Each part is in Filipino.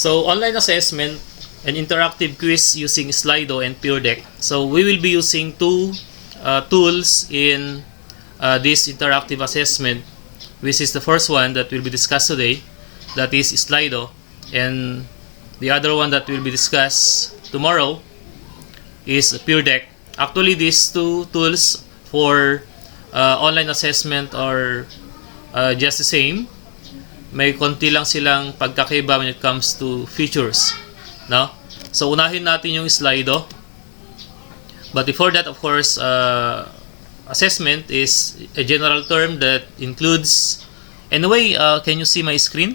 So online assessment, an interactive quiz using Slido and PureDeck. So we will be using two tools in this interactive assessment, which is the first one that will be discussed today, that is Slido, and the other one that will be discussed tomorrow is PureDeck. Actually, these two tools for online assessment are just the same. May konti lang silang pagkakaiba when it comes to features, no? So unahin natin yung Slido. But before that, of course, assessment is a general term that includes. Anyway, can you see my screen?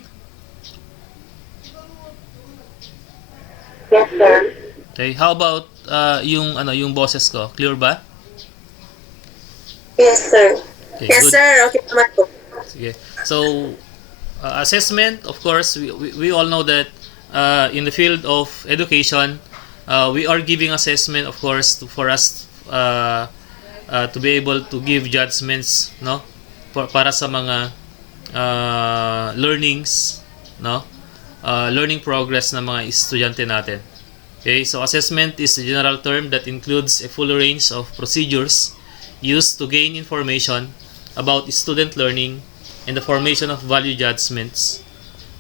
Yes, sir. Okay, how about yung boses ko? Clear ba? Yes, sir. Okay, Yes, good. sir. Okay naman po. Sige. So, assessment, of course, we all know that in the field of education, we are giving assessment, of course, for us to be able to give judgments, no? Para sa mga learnings, no? Learning progress ng mga estudyante natin. Okay, so assessment is a general term that includes a full range of procedures used to gain information about student learning and the formation of value judgments,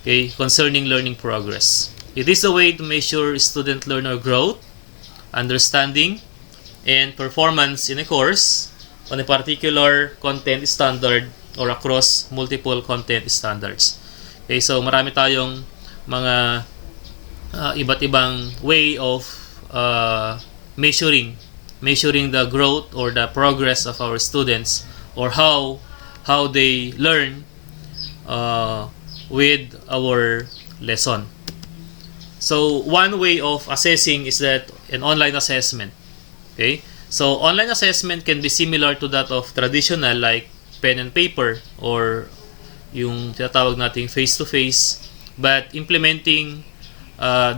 okay, concerning learning progress. It is a way to measure student learner growth, understanding, and performance in a course on a particular content standard or across multiple content standards. Okay, so marami tayong mga iba't ibang way of measuring the growth or the progress of our students, or how they learn with our lesson. So one way of assessing is that an online assessment. Okay, so online assessment can be similar to that of traditional, like pen and paper or yung tinatawag nating face-to-face, but implementing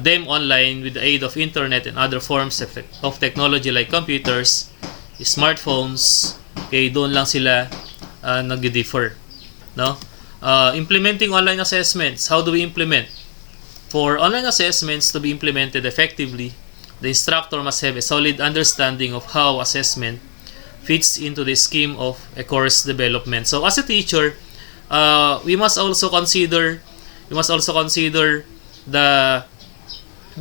them online with the aid of internet and other forms of technology like computers, smartphones. Okay, doon lang sila nag-differ, no? Implementing online assessments. How do we implement? For online assessments to be implemented effectively, the instructor must have a solid understanding of how assessment fits into the scheme of a course development. So as a teacher, we must also consider the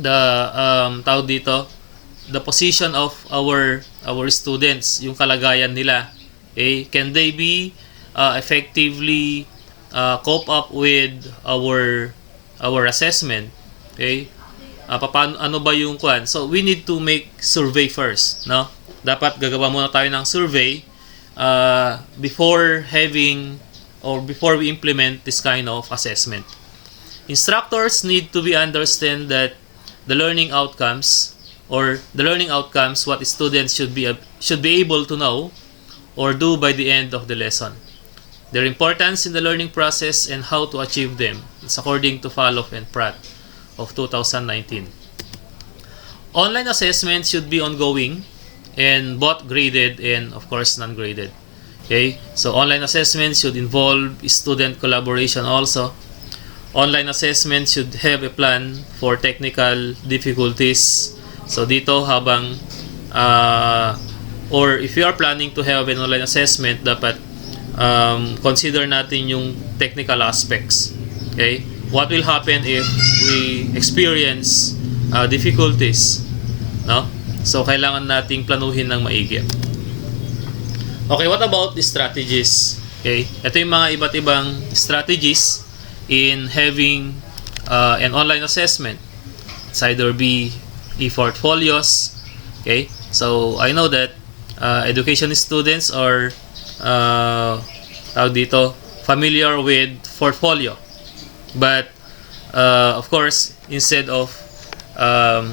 tawag dito, the position of our students, yung kalagayan nila. Okay, can they be effectively cope up with our assessment? Okay, ano ba yung kwan? So we need to make survey first, no? Dapat gagawa muna tayo ng survey before we implement this kind of assessment. Instructors need to understand that the learning outcomes, what students should be able to know or do by the end of the lesson. Their importance in the learning process and how to achieve them. It's according to Falloff and Pratt of 2019. Online assessment should be ongoing and both graded and, of course, non-graded. Okay, so online assessment should involve student collaboration also. Online assessment should have a plan for technical difficulties. So dito habang or if you are planning to have an online assessment, dapat consider natin yung technical aspects. Okay? What will happen if we experience difficulties? No? So kailangan nating planuhin ng maigi. Okay, what about the strategies? Okay? Ito yung mga iba't ibang strategies in having an online assessment. It's either be e-portfolios. Okay, so I know that education students are familiar with portfolio, but of course, instead of a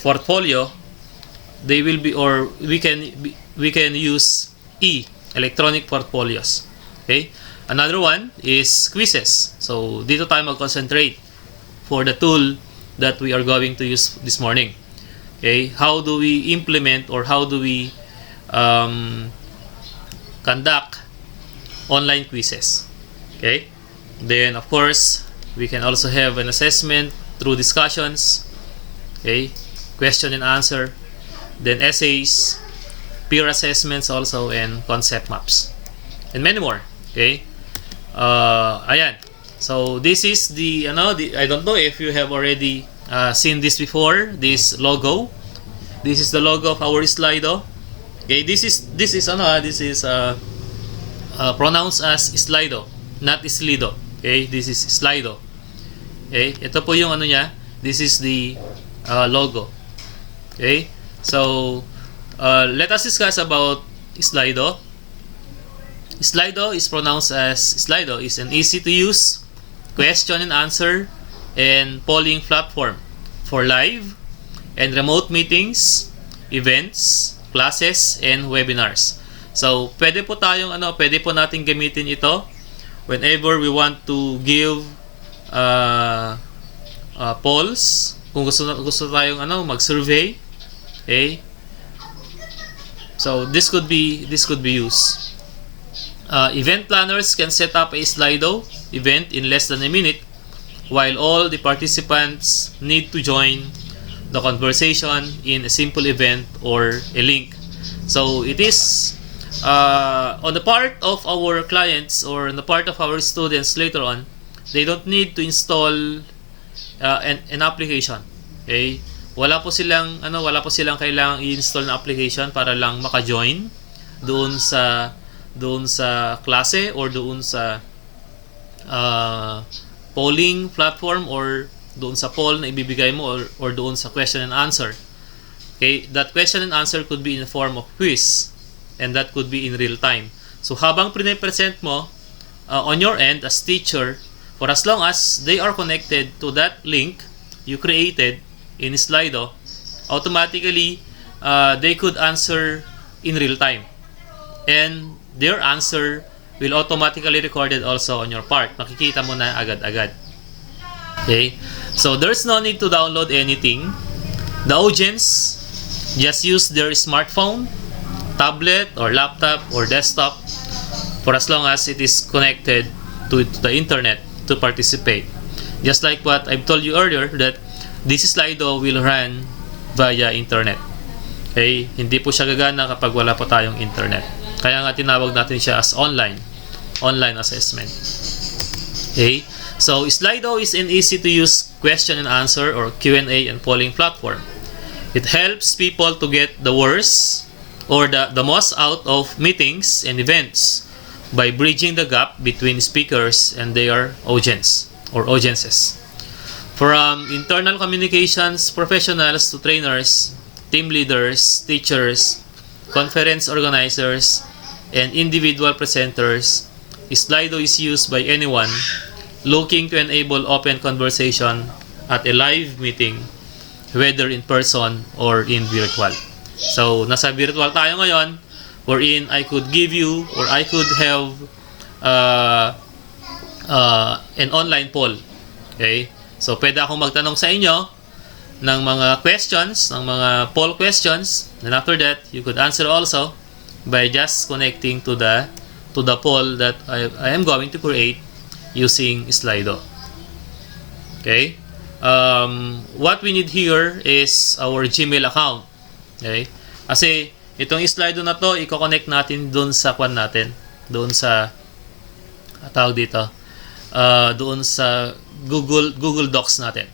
portfolio, they will be, or we can use electronic portfolios. Okay. Another one is quizzes. So dito tayo mag-concentrate for the tool that we are going to use this morning. Okay, how do we implement or how do we conduct online quizzes? Okay, then of course we can also have an assessment through discussions, okay, question and answer, then essays, peer assessments also, and concept maps, and many more. Okay. Ayan. So this is the I don't know if you have already seen this before. This logo. This is the logo of our Slido. Okay. This is pronounced as Slido, not Slido. Okay. This is Slido. Okay. Ito po yung niya. This is the logo. Okay. So let us discuss about Slido. Slido is pronounced as Slido is an easy to use question and answer and polling platform for live and remote meetings, events, classes, and webinars. So, pwede po nating gamitin ito whenever we want to give polls, kung gusto tayong mag-survey. Okay? So, this could be used. Event planners can set up a Slido event in less than a minute, while all the participants need to join the conversation in a simple event or a link. So it is on the part of our clients or on the part of our students later on, they don't need to install an application. Okay? Wala po silang kailangang i-install na application para lang maka-join doon sa klase or doon sa polling platform or doon sa poll na ibibigay mo or doon sa question and answer. Okay, that question and answer could be in the form of quiz and that could be in real time. So habang pre-present mo on your end as teacher, for as long as they are connected to that link you created in Slido, automatically they could answer in real time. And their answer will automatically recorded also on your part. Makikita mo na agad-agad. Okay? So, there's no need to download anything. The audience just use their smartphone, tablet, or laptop, or desktop for as long as it is connected to the internet to participate. Just like what I've told you earlier that this Slido will run via internet. Okay? Hindi po siya gagana kapag wala po tayong internet. Kaya nga tinawag natin siya as online assessment. Okay? So, Slido is an easy to use question and answer or Q&A and polling platform. It helps people to get the worst or the most out of meetings and events by bridging the gap between speakers and their audience or audiences. From internal communications professionals to trainers, team leaders, teachers, conference organizers, and individual presenters, Slido is used by anyone looking to enable open conversation at a live meeting, whether in person or in virtual. So, nasa virtual tayo ngayon, wherein I could give you or I could have an online poll. Okay? So, pwede akong magtanong sa inyo ng mga questions, ng mga poll questions, and after that, you could answer also by just connecting to the poll that I am going to create using Slido. Okay? What we need here is our Gmail account. Okay? Kasi itong Slido na to, i-connect natin doon sa doon sa tawag dito, doon sa Google Docs natin.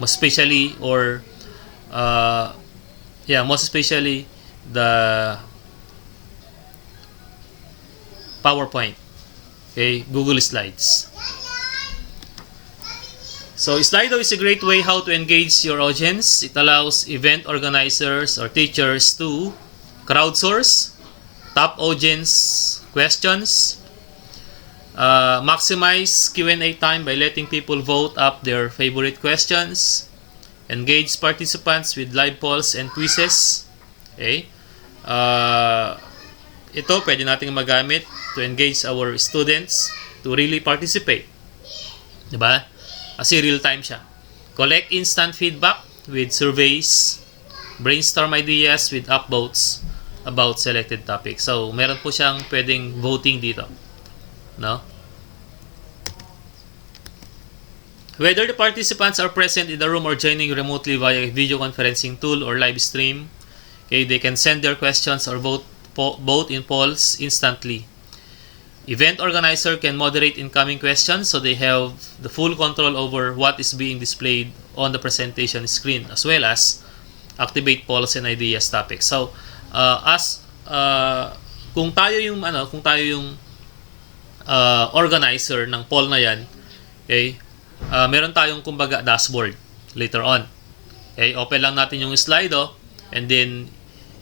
Most especially the PowerPoint. Okay, Google Slides. So, Slido is a great way how to engage your audience. It allows event organizers or teachers to crowdsource top audience questions, maximize Q&A time by letting people vote up their favorite questions, engage participants with live polls and quizzes. Okay? Ito, pwede nating magamit to engage our students to really participate. Diba? Kasi real time siya. Collect instant feedback with surveys, brainstorm ideas with upvotes about selected topics. So, meron po siyang pwedeng voting dito. No? Whether the participants are present in the room or joining remotely via a video conferencing tool or live stream, okay, they can send their questions or vote in polls instantly. Event organizer can moderate incoming questions so they have the full control over what is being displayed on the presentation screen, as well as activate polls and ideas topics. So, as kung tayo yung organizer ng poll na yan, okay, meron tayong kumbaga dashboard later on. Okay, open lang natin yung Slido and then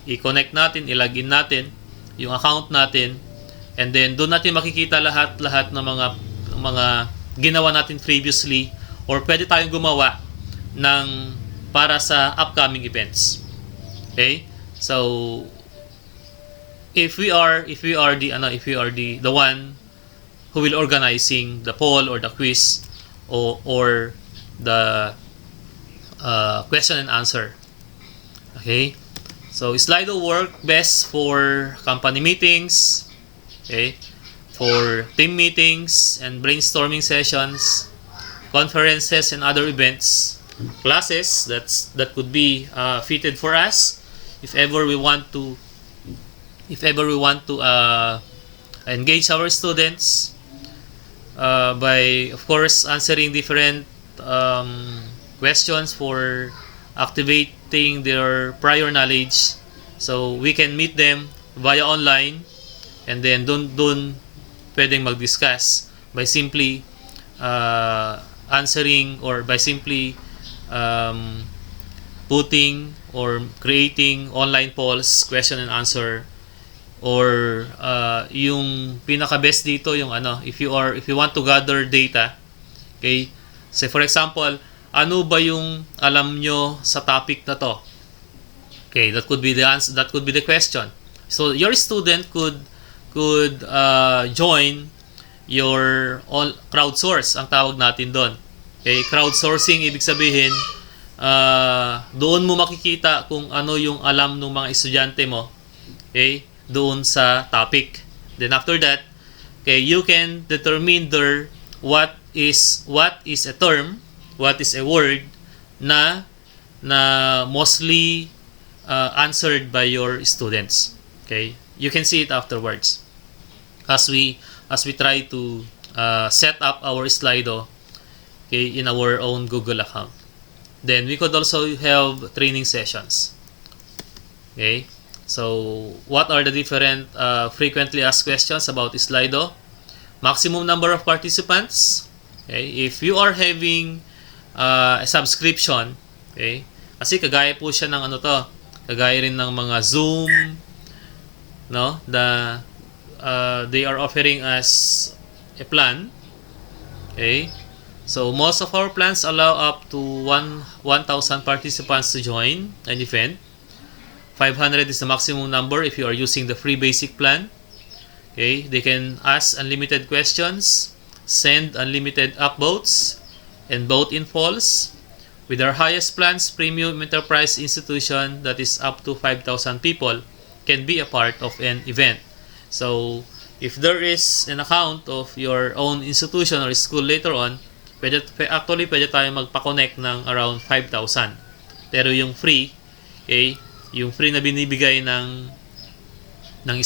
i-connect natin, i-login natin yung account natin, and then doon natin makikita lahat ng mga ginawa natin previously, or pwede tayong gumawa ng para sa upcoming events. Okay? So if we are the one who will organizing the poll or the quiz or the question and answer. Okay? So Slido work best for company meetings, okay, for team meetings and brainstorming sessions, conferences and other events, classes that could be fitted for us if ever we want to engage our students by, of course, answering different questions for activating their prior knowledge. So we can meet them via online, and then doon pwedeng mag-discuss by simply answering, or by simply putting or creating online polls, question and answer, or yung pinaka-best dito yung if you want to gather data. Okay, say for example, ano ba yung alam nyo sa topic na to? Okay, that could be the answer, that could be the question. So your student could join your crowdsource, ang tawag natin doon. Okay, crowdsourcing ibig sabihin doon mo makikita kung ano yung alam ng mga estudyante mo, okay, doon sa topic. Then after that, okay, you can determine there what is a term, what is a word na mostly answered by your students. Okay, you can see it afterwards as we try to set up our Slido, okay, in our own Google account. Then we could also have training sessions. Okay, so what are the different frequently asked questions about Slido? Maximum number of participants. Okay, if you are having a subscription, okay, kasi kagaya po siya ng kagaya rin ng mga Zoom, no, they are offering us a plan. Okay, so most of our plans allow up to 1,000 participants to join an event. 500 is the maximum number if you are using the free basic plan. Okay, they can ask unlimited questions, send unlimited upvotes, and vote in polls. With our highest plans, premium enterprise institution that is up to 5,000 people can be a part of an event. So if there is an account of your own institution or school later on, pwede tayo magpa-connect ng around 5,000. Pero yung free, okay, yung free na binibigay ng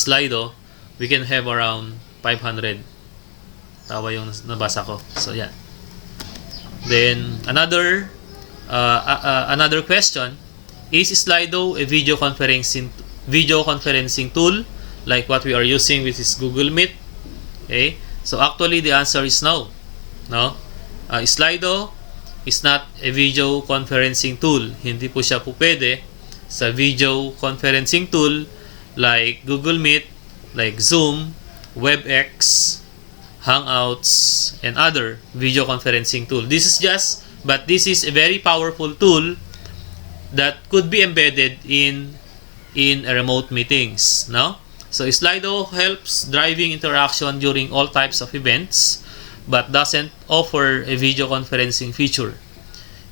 Slido, we can have around 500. Tawa yung nabasa ko. So yeah. Then another question, is Slido a video conferencing tool like what we are using, which is Google Meet? Okay, so actually the answer is no. Slido is not a video conferencing tool. Hindi po siya pwede sa video conferencing tool like Google Meet, like Zoom, WebEx, Hangouts, and other video conferencing tool. This is a very powerful tool that could be embedded in a remote meetings. No? So Slido helps driving interaction during all types of events, but doesn't offer a video conferencing feature.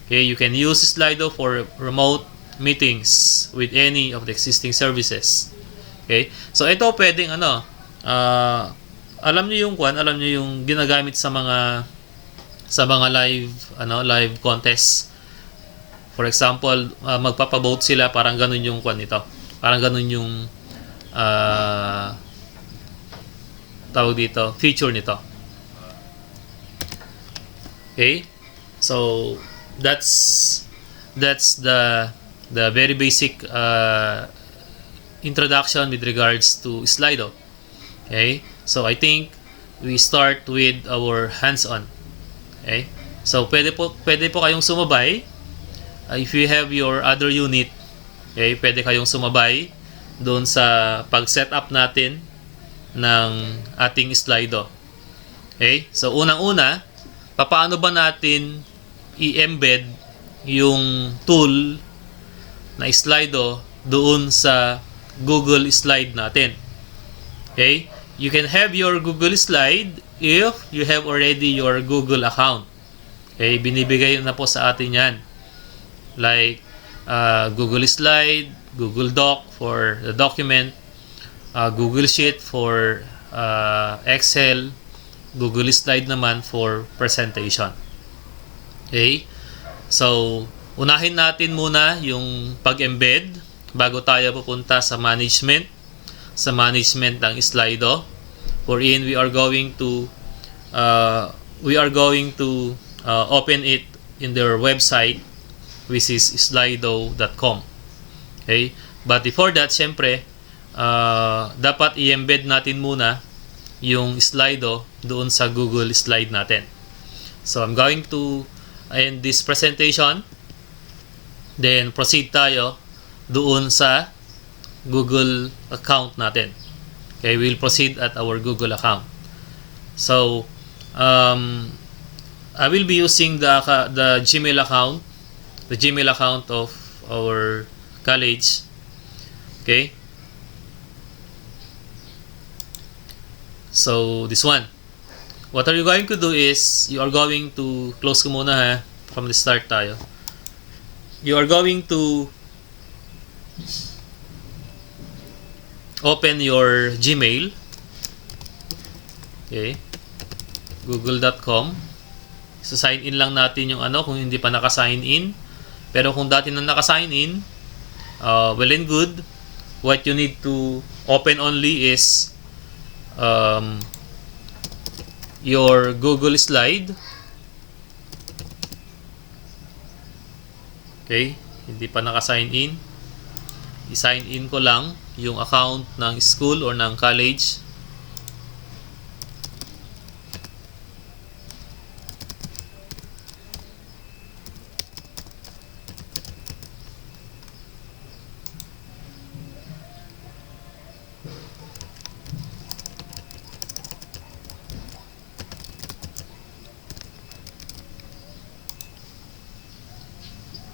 Okay, you can use Slido for remote meetings with any of the existing services. Okay, so ito pwedeng alam niyo yung ginagamit sa sa mga live contest. For example, magpapa-vote sila, parang ganun yung kwan nito. Parang ganun yung tawag dito, feature nito. Okay? So that's the very basic introduction with regards to Slido. Okay? So I think we start with our hands-on. Okay? So pwede po kayong sumabay. If you have your other unit, okay, pwede kayong sumabay doon sa pag-setup natin ng ating Slido. Okay? So unang-una, paano ba natin i-embed yung tool na Slido doon sa Google Slide natin? Okay? You can have your Google Slide if you have already your Google account. Okay? Binibigay na po sa atin yan. Like Google Slide, Google Doc for the document, Google Sheet for Excel, Google Slide naman for presentation. Okay? So, unahin natin muna yung pag-embed bago tayo pupunta sa management ng Slido, wherein we are going to open it in their website, which is slido.com. Okay? But before that, syempre, dapat i-embed natin muna yung Slido doon sa Google Slide natin. So, I'm going to end this presentation. Then, proceed tayo doon sa Google account natin. Okay? We'll proceed at our Google account. So, I will be using the Gmail account, of our college. Okay? So, this one. What are you going to do is, you are going to, close ko muna ha, from the start tayo. You are going to open your Gmail. Okay? Google.com. So, sign in lang natin yung kung hindi pa naka-sign in. Pero kung dati na naka-sign in, well and good. What you need to open only is your Google Slide. Okay? Hindi pa naka-sign in. I-sign in ko lang yung account ng school or ng college.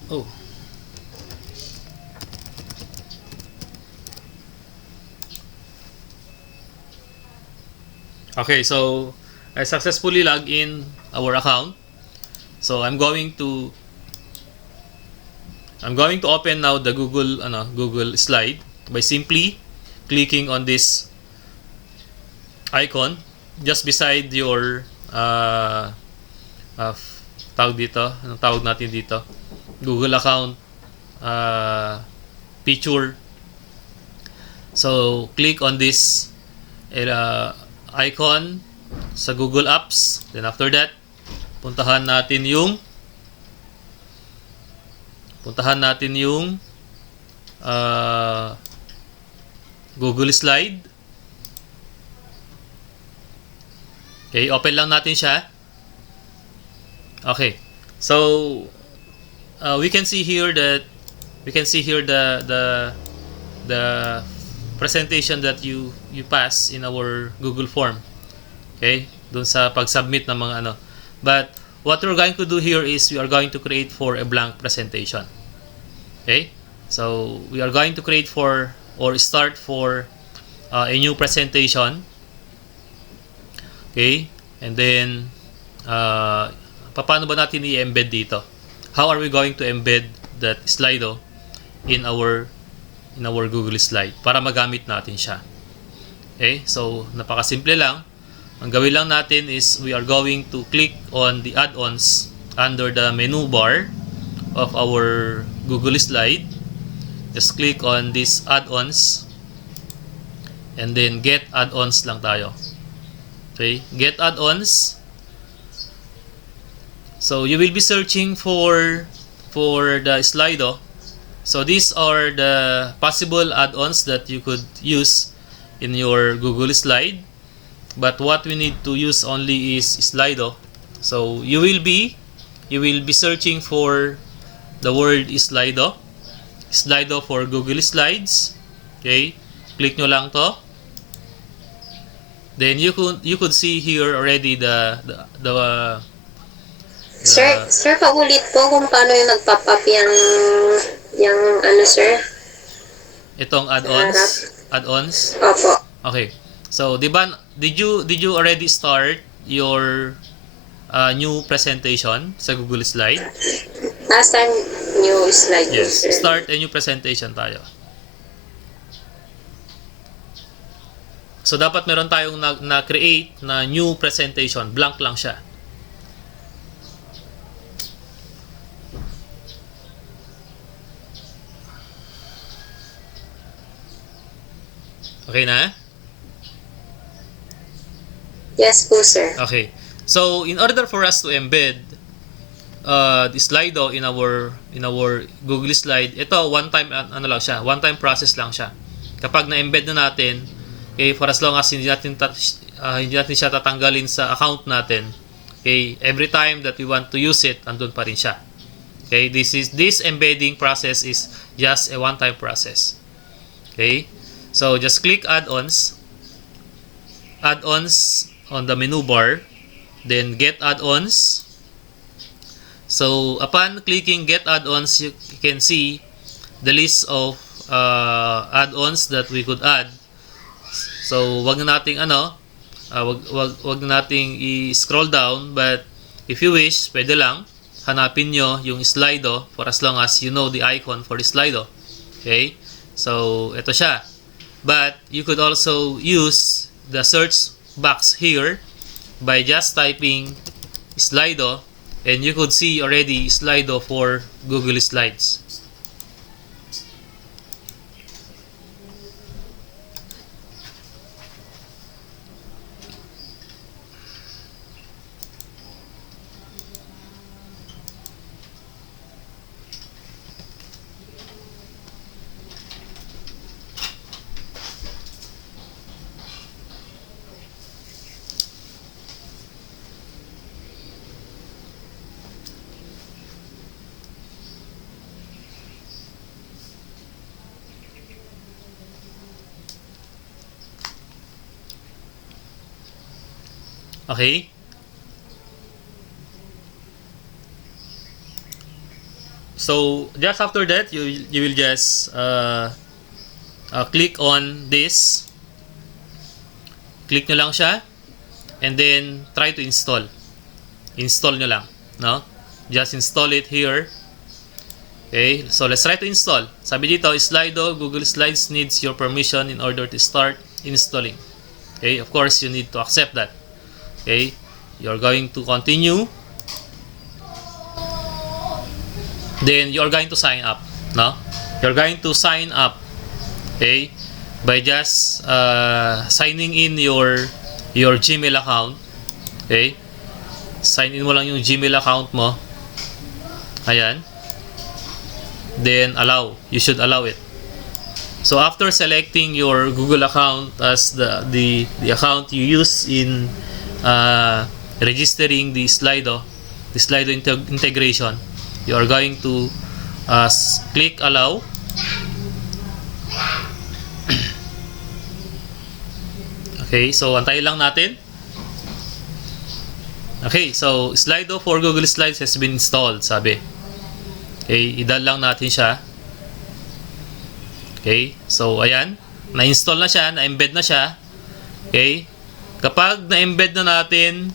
Oh. Okay, so I successfully logged in our account. So I'm going to open now the Google Slide by simply clicking on this icon just beside your tawag dito, anong tawag natin dito? Google account picture. So click on this icon sa Google Apps. Then after that, puntahan natin yung Google Slide. Okay, open lang natin siya. Okay. So we can see here the presentation that you pass in our Google form. Okay? Doon sa pag-submit ng mga But what we're going to do here is we are going to create for a blank presentation. Okay? So we are going to create start for a new presentation. Okay? And then paano ba natin i-embed dito? How are we going to embed that Slido in our Google Slide para magamit natin siya? Okay? So napakasimple lang. ang gawin lang natin is we are going to click on the add-ons under the menu bar of our Google Slide. Just click on this add-ons and then get add-ons lang tayo. Okay, get add-ons. So you will be searching for the Slido. So these are the possible add-ons that you could use in your Google Slide. But what we need to use only is Slido. So you will be searching for the word Slido. Slido for Google Slides. Okay, click nyo lang to. Then you could see here already the Sir, paulit po kung paano yung nag-pop up yung ano, sir? Itong add-ons. Opo. Okay. So, did you already start your new presentation sa Google Slide? Last time, new slide. Yes. Sir. Start a new presentation tayo. So, dapat meron tayong na-create na new presentation. Blank lang siya. Okay na? Yes po, sir. Okay. So, in order for us to embed the Slido in our Google Slide, ito one time lang siya, one time process lang siya. Kapag na-embed na natin, okay, for as long as hindi natin siya tatanggalin sa account natin, okay, every time that we want to use it, andun pa rin siya. Okay, this embedding process is just a one time process. Okay? So just click add-ons on the menu bar, then get add-ons. So upon clicking get add-ons, you can see the list of add-ons that we could add. So wag na nating wag na nating i-scroll down, but if you wish, pwede lang hanapin nyo yung Slido for as long as you know the icon for the Slido. Okay? So ito siya. But you could also use the search box here by just typing Slido, and you could see already Slido for Google Slides. Okay? So just after that, you will just click on this. Click nyo lang siya, and then try to install. Install nyo lang, no? Just install it here. Okay, so let's try to install. Sabi dito, Slido, Google Slides needs your permission in order to start installing. Okay, of course, you need to accept that. Okay, you're going to continue. Then you're going to sign up, no? You're going to sign up, okay, by just signing in your Gmail account. Okay, sign in mo lang yung Gmail account mo. Ayan. Then allow. You should allow it. So after selecting your Google account as the account you use in registering the Slido integration, you are going to click allow. Okay, so antayin lang natin. Okay, so Slido for Google Slides has been installed, sabi. Okay, idal lang natin siya. Okay, so ayan, na-install na siya, na-embed na siya. Okay, kapag na-embed na natin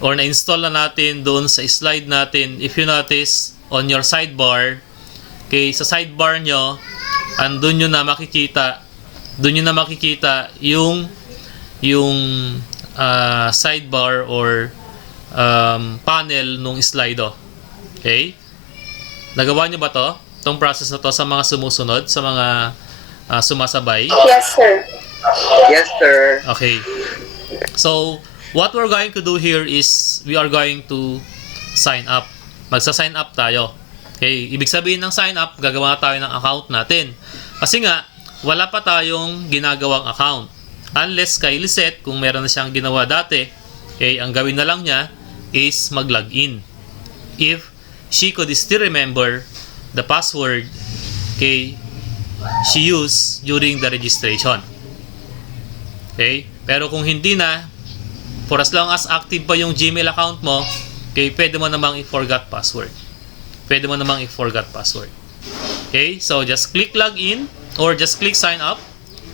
or na-install na natin doon sa slide natin, if you notice on your sidebar, okay, sa sidebar nyo, doon nyo na makikita yung yung sidebar or panel nung Slido. Okay? Nagawa nyo ba to? Itong process na to sa mga sumusunod, sa mga sumasabay? Yes, sir. Yes, sir. Okay. So, what we're going to do here is we are going to sign up. Magsa-sign up tayo. Okay, ibig sabihin ng sign up, gagawa tayo ng account natin. Kasi nga, wala pa tayong ginagawang account. Unless kay Lisette, kung meron na siyang ginawa dati, okay, ang gawin na lang niya is mag-login. If she could still remember the password, okay, she used during the registration. Okay? Pero kung hindi na, for as long as active pa yung Gmail account mo, okay, pwede mo namang i-forgot password. Pwede mo namang i-forgot password. Okay? So, just click login or just click sign up.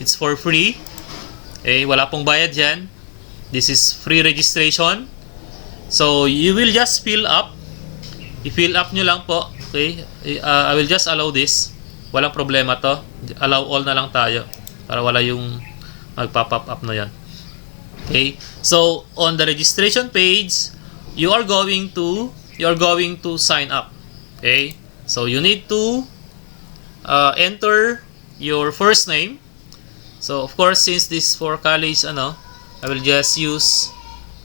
It's for free. Okay? Wala pong bayad dyan. This is free registration. So, you will just fill up. I-fill up nyo lang po. Okay? I will just allow this. Walang problema to. Allow all na lang tayo. Para wala yung magpa-pop up na yan. Okay? So, on the registration page, you are going to sign up. Okay? So, you need to enter your first name. So, of course, since this for college, I will just use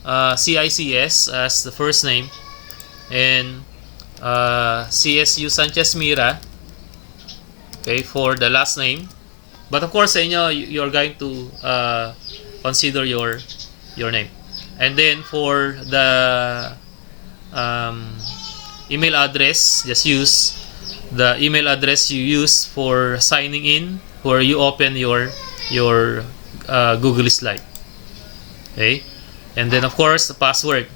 CICS as the first name and CSU Sanchez Mira, okay, for the last name. But of course, sa inyo, you're going to consider your name. And then for the email address, just use the email address you use for signing in where you open your Google Slide. Okay? And then of course, the password.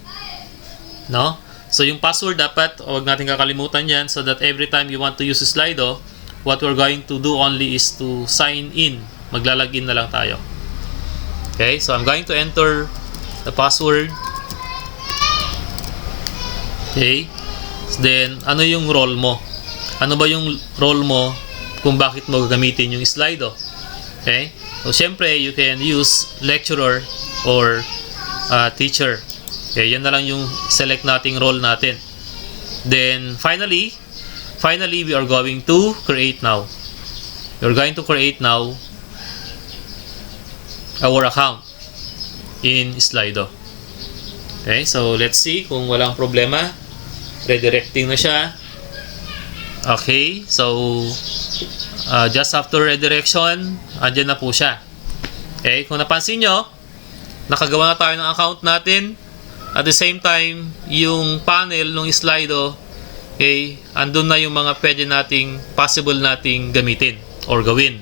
No? So yung password dapat, huwag natin kakalimutan yan so that every time you want to use Slido, what we're going to do only is to sign in. Maglalagin na lang tayo. Okay? So I'm going to enter the password. Okay? Then, ano yung role mo? Ano ba yung role mo kung bakit mo gagamitin yung Slido? Okay? So, syempre, you can use lecturer or teacher. Okay, yan na lang yung select nating role natin. Then, finally, we are going to create now. We're going to create now our account in Slido. Okay, so let's see kung walang problema. Redirecting na siya. Okay, so just after redirection, andyan na po siya. Okay, kung napansin nyo, nakagawa na tayo ng account natin. At the same time, yung panel ng Slido, okay, andun na yung mga pwede nating, possible nating gamitin or gawin.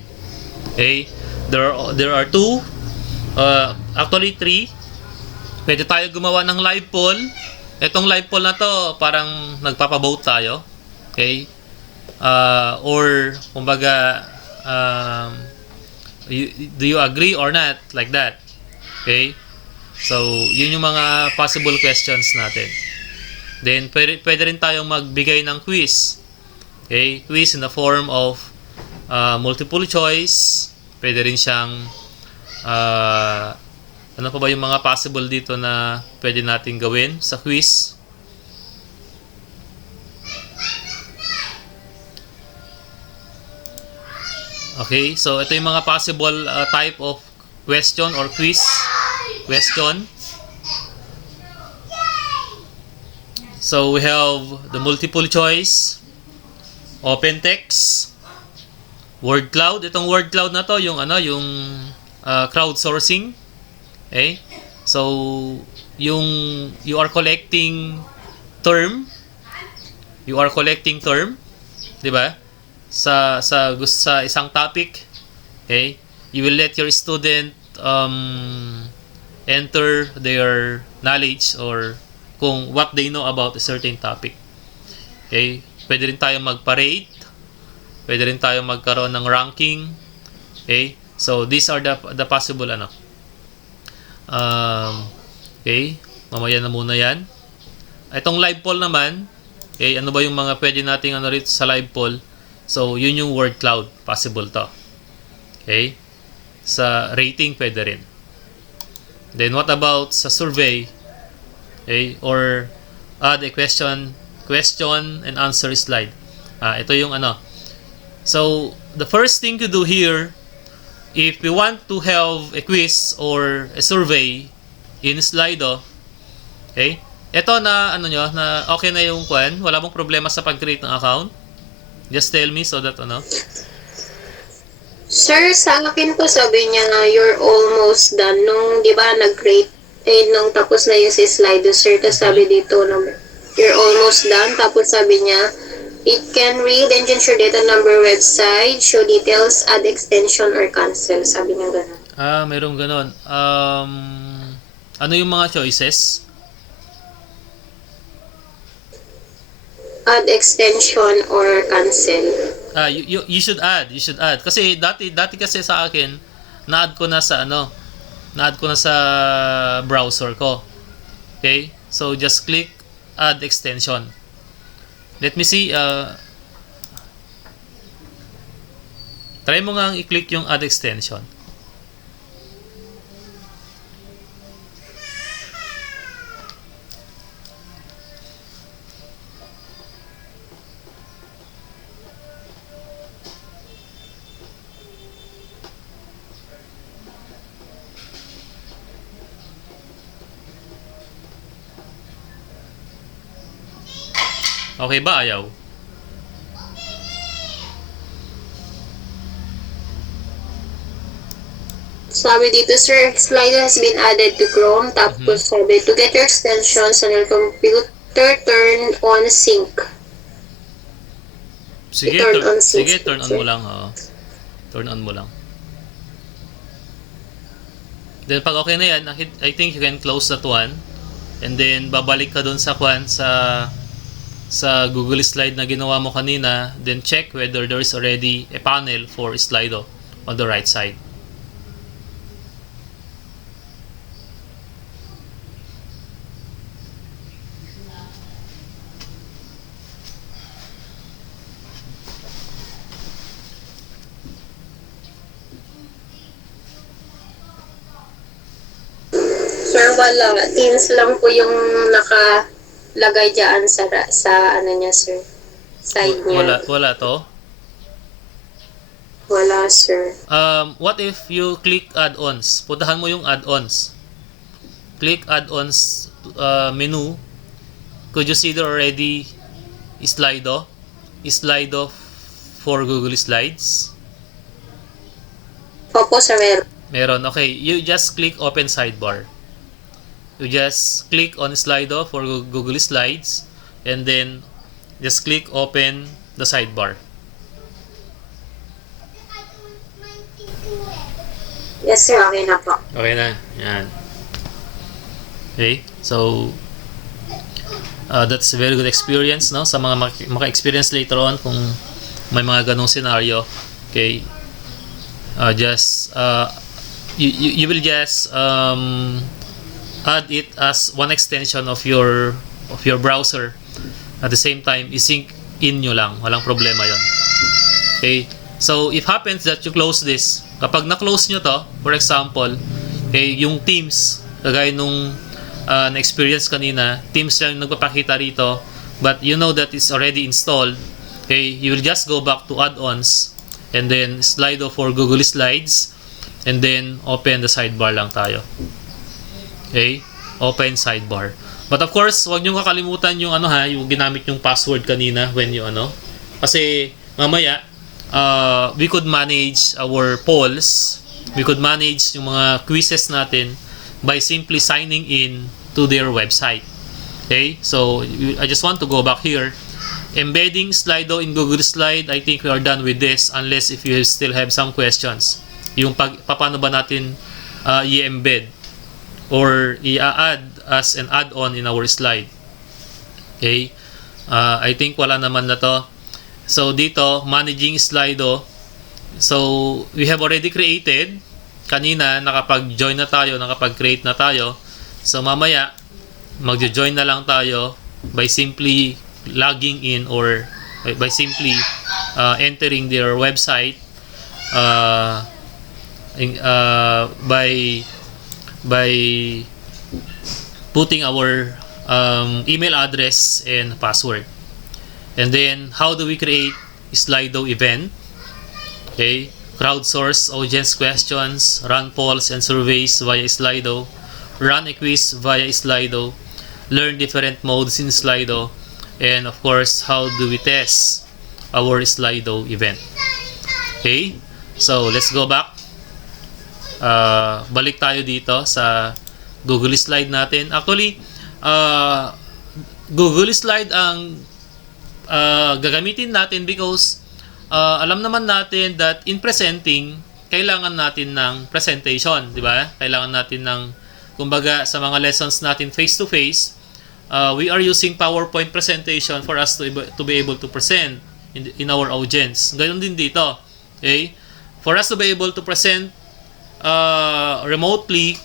Okay, there are two, actually three. Pwede tayo gumawa ng live poll. Itong live poll na to, parang nagpapavote tayo. Okay? Or, kumbaga, do you agree or not? Like that. Okay? So, yun yung mga possible questions natin. Then, pwede rin tayong magbigay ng quiz. Okay? Quiz in the form of multiple choice. Pwede rin siyang ano pa ba yung mga possible dito na pwede nating gawin sa quiz? Okay, so ito yung mga possible type of question or quiz question. So we have the multiple choice, open text, word cloud. Itong word cloud na to yung crowdsourcing. Okay? So, you are collecting term. You are collecting term, 'di ba? Sa isang topic. Okay? You will let your student enter their knowledge or kung what they know about a certain topic. Okay? Pwede rin tayong mag-parade. Pwede rin tayong magkaroon ng ranking. Okay? So, these are the possible okay, mamaya na muna yan. Itong live poll naman, okay, ano ba yung mga pwede nating rito sa live poll? So, yun yung word cloud, possible to. Okay? Sa rating, pwede rin. Then what about sa survey? Okay, or add a question and answer slide. Ito yung ano. So, the first thing to do here, if we want to have a quiz or a survey in Slido, okay, ito na ano nyo, na okay na yung kwan, wala mong problema sa pag-create ng account. Just tell me so that ano. Sir, sa akin po sabi niya na you're almost done. Nung, di ba, nag-create, nung tapos na yung si Slido, sir, tapos sabi dito na you're almost done. Tapos sabi niya, it can read and ensure data number website, show details, add extension, or cancel. Sabi niya gano'n. Merong ganon. Ano yung mga choices? Add extension or cancel. You should add. Kasi dati kasi sa akin, na-add ko na sa ano, na-add ko na sa browser ko. Okay? So just click add extension. Let me see. Try mo nga i-click yung add extension. Okay ba? Ayaw? Sabi dito, sir, Slido has been added to Chrome. Tapos sabi, to get your extensions on your computer, turn on sync. Sige, turn on mo lang. Turn on mo lang. Then pag okay na yan, I think you can close that one. And then babalik ka dun sa kwan sa Google Slide na ginawa mo kanina, then check whether there is already a panel for Slido on the right side. Sir, wala. Teams lang po yung nakalagay dyan sa ano niya, sir. Side niya. Wala to? Wala, sir. What if you click add-ons? Puntahan mo yung add-ons. Click add-ons menu. Could you see there already Slido? Slido for Google Slides? Opo, sir, meron. Meron. Okay, you just click open sidebar. You just click on Slido for Google Slides and then just click open the sidebar. Yes, sir. Okay na po. Okay na. Yan. Okay. So, that's a very good experience, no? Sa mga maka-experience later on kung may mga ganong scenario. Okay. You will just add it as one extension of your browser. At the same time, i-sync in nyo lang. Walang problema yon. Okay? So, if happens that you close this, kapag na-close nyo to, for example, okay, yung Teams, kagaya nung na-experience kanina, Teams lang nagpapakita rito, but you know that it's already installed, okay, you will just go back to add-ons, and then Slido for Google Slides, and then open the sidebar lang tayo. Okay? Open sidebar. But of course, huwag nyo kakalimutan yung yung ginamit yung password kanina when you kasi mamaya we could manage our polls, we could manage yung mga quizzes natin by simply signing in to their website. Okay? So, I just want to go back here. Embedding Slido in Google Slide, I think we are done with this unless if you still have some questions. Yung paano ba natin i-embed or i-add as an add-on in our slide. Okay? I think wala naman na to. So, dito, managing Slido. So, we have already created. Kanina, nakapag-join na tayo, nakapag-create na tayo. So, mamaya, mag-join na lang tayo by simply logging in or by simply entering their website by by putting our email address and password. And then, how do we create Slido event? Okay, crowdsource audience questions, run polls and surveys via Slido, run a quiz via Slido, learn different modes in Slido, and of course, how do we test our Slido event? Okay, so let's go back. Balik tayo dito sa Google Slide natin. Actually, Google Slide ang gagamitin natin because alam naman natin that in presenting, kailangan natin ng presentation, di ba? Kailangan natin ng, kumbaga, sa mga lessons natin face-to-face, we are using PowerPoint presentation for us to be able to present in our audience. Gayon din dito. Okay? For us to be able to present remotely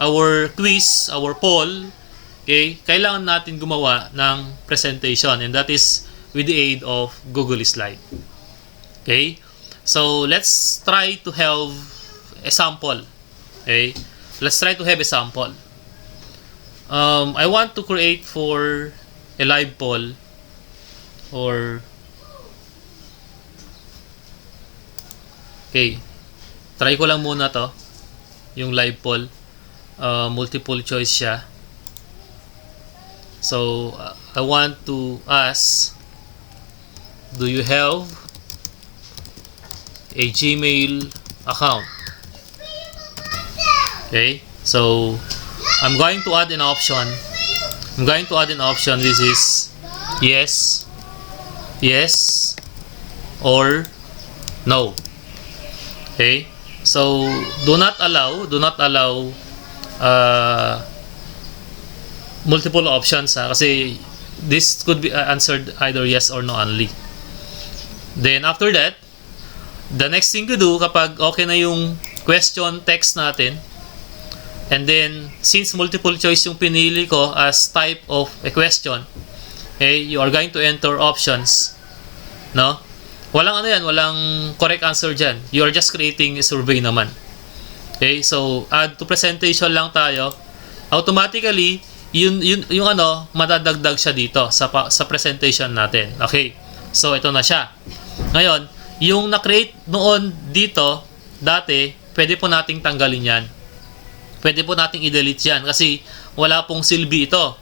our quiz, our poll, okay, kailangan natin gumawa ng presentation, and that is with the aid of Google Slide. Okay, so let's try to have a sample. Okay, let's try to have a sample. I want to create for a live poll, or okay, try ko lang muna to, yung live poll. Multiple choice siya. So I want to ask, do you have a Gmail account? Okay, so I'm going to add an option. Which is yes, yes, or no. Okay, so do not allow multiple options, kasi this could be answered either yes or no only. Then after that, the next thing to do kapag okay na yung question text natin, and then since multiple choice yung pinili ko as type of a question, okay, you are going to enter options, no? Walang walang correct answer dyan. You are just creating a survey naman. Okay, so add to presentation lang tayo. Automatically, yung madadagdag siya dito sa presentation natin. Okay, so ito na siya. Ngayon, yung na-create noon dito, dati, pwede po nating tanggalin yan. Pwede po nating i-delete yan kasi wala pong silbi ito.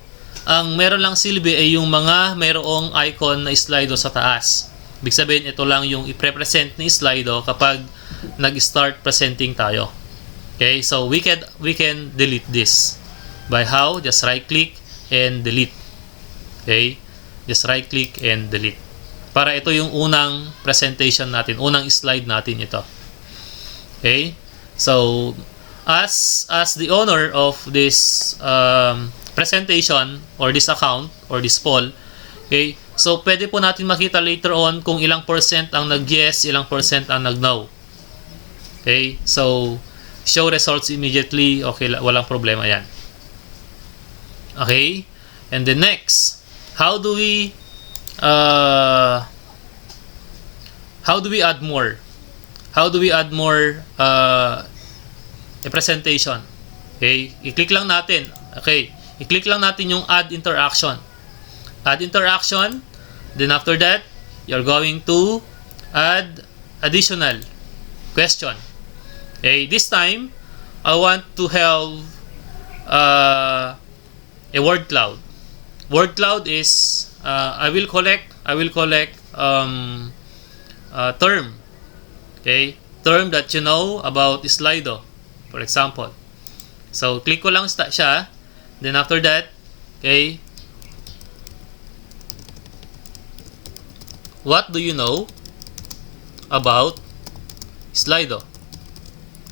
Ang meron lang silbi ay yung mga mayroong icon na Slido sa taas. Ibig sabihin, ito lang yung i-present ni Slido kapag nag-start presenting tayo. Okay, so we can delete this. By how? Just right click and delete. Okay, just right click and delete. Para ito yung unang presentation natin, unang slide natin ito. Okay, so as the owner of this presentation or this account or this poll, okay, so pwede po natin makita later on kung ilang percent ang nag-yes, ilang percent ang nag-no. Okay, so show results immediately. Okay, walang problema yan. Okay, and then next, how do we add more? How do we add more a presentation? Okay, i-click lang natin. Okay, i-click lang natin yung add interaction. Add interaction. Then after that, you're going to add additional question. Okay, this time I want to have a word cloud. Word cloud is I will collect term. Okay, term that you know about Slido, for example. So click ko lang siya. Then after that, okay, what do you know about Slido?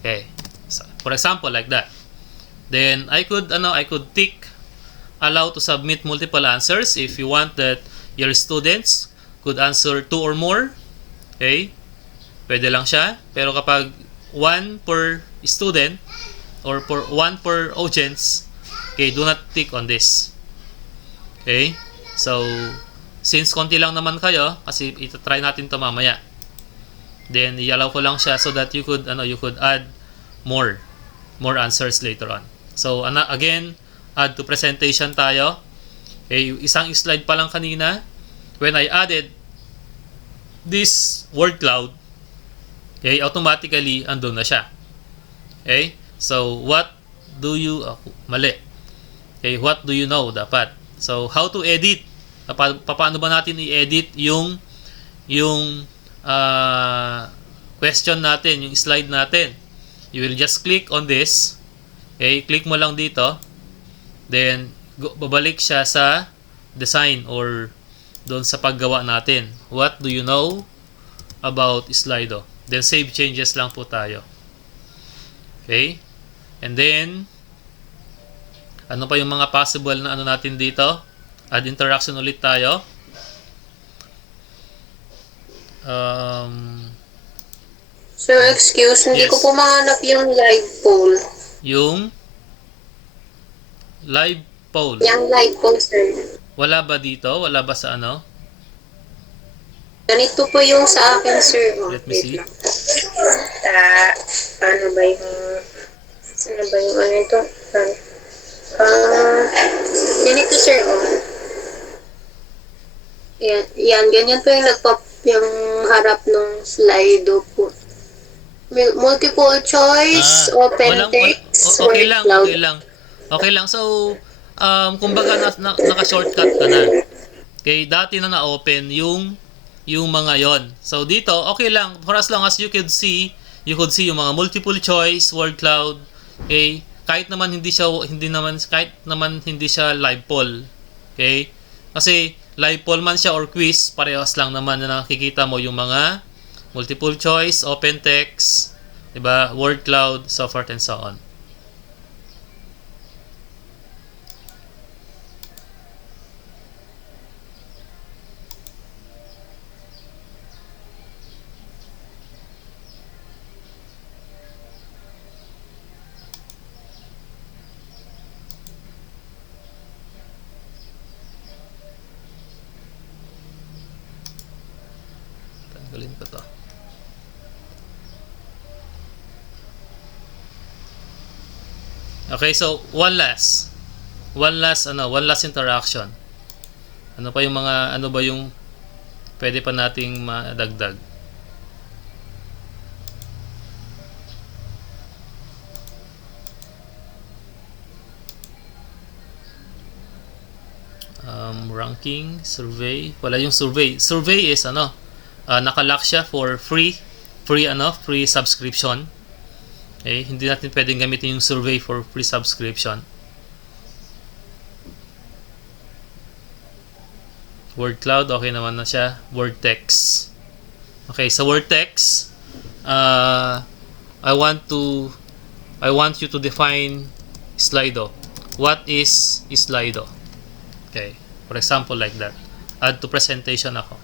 Okay, so, for example, like that. Then I could tick allow to submit multiple answers if you want that your students could answer 2 or more. Okay, pwede lang siya. Pero kapag 1 per student or 1 per audience, okay, do not tick on this. Okay, so since konti lang naman kayo, kasi ita-try natin to mamaya, then i-allow ko lang siya so that you could add more answers later on. So, again, add to presentation tayo. Okay, isang slide pa lang kanina. When I added this word cloud, okay, automatically andun na siya. Okay? So, what do you mali. Okay, what do you know dapat? So, how to edit? Paano ba natin i-edit yung question natin, yung slide natin? You will just click on this. Okay, click mo lang dito. Then, babalik siya sa design or doon sa paggawa natin. What do you know about Slido? Then, save changes lang po tayo. Okay? And then, ano pa yung mga possible na ano natin dito? Add interaction ulit tayo. Sir, excuse, hindi Yes. ko po mahanap yung live poll. Yung live poll. Yung live poll, sir. Wala ba dito? Wala ba sa ano? Ganito po yung sa akin, sir. Let me see. Ano ba yung ano ito? Ganito, sir. Yan, ganyan po yung yung harap ng Slido po. Multiple choice, open text, okay word lang, cloud. okay lang. Okay lang. So, kumbaga naka-shortcut ka na. Okay, dati na na-open yung mga yon. So, dito, okay lang. For as long as you could see yung mga multiple choice, word cloud. Okay, kahit naman hindi siya live poll. Okay? Kasi live poll man siya or quiz, parehas lang naman na nakikita mo yung mga multiple choice, open text, 'di ba? Word cloud, so forth and so on. Tanggalin ko to. Okay, so one last interaction. Ano ba yung pwede pa nating madagdag? Ranking, survey. Wala yung survey. Survey is nakalock siya for free subscription. Okay, hindi natin pwedeng gamitin yung survey for free subscription. Word cloud, okay naman na siya. Word text. Okay, sa word text, I want you to define Slido. What is Slido? Okay, for example like that. Add to presentation ako.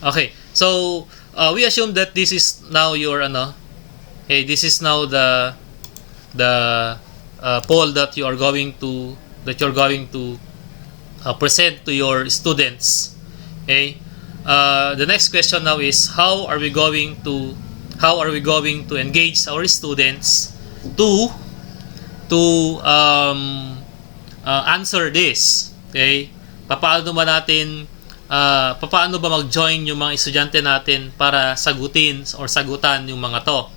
Okay, so we assume that this is now your this is now the poll that you're going to present to your students. Okay, the next question now is how are we going to engage our students to answer this. Okay, paano ba mag-join yung mga estudyante natin para sagutan yung mga to.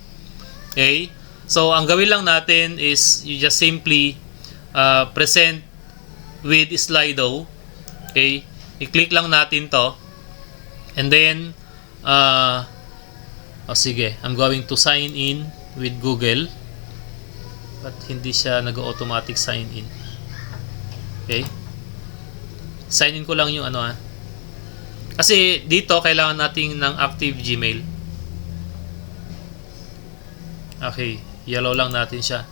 Okay, so ang gawin lang natin is you just simply present with Slido. Okay, i-click lang natin to and then sige, I'm going to sign in with Google but hindi siya nag-automatic sign in. Okay, sign in ko lang yung kasi dito kailangan natin ng active Gmail. Okay, yellow lang natin siya.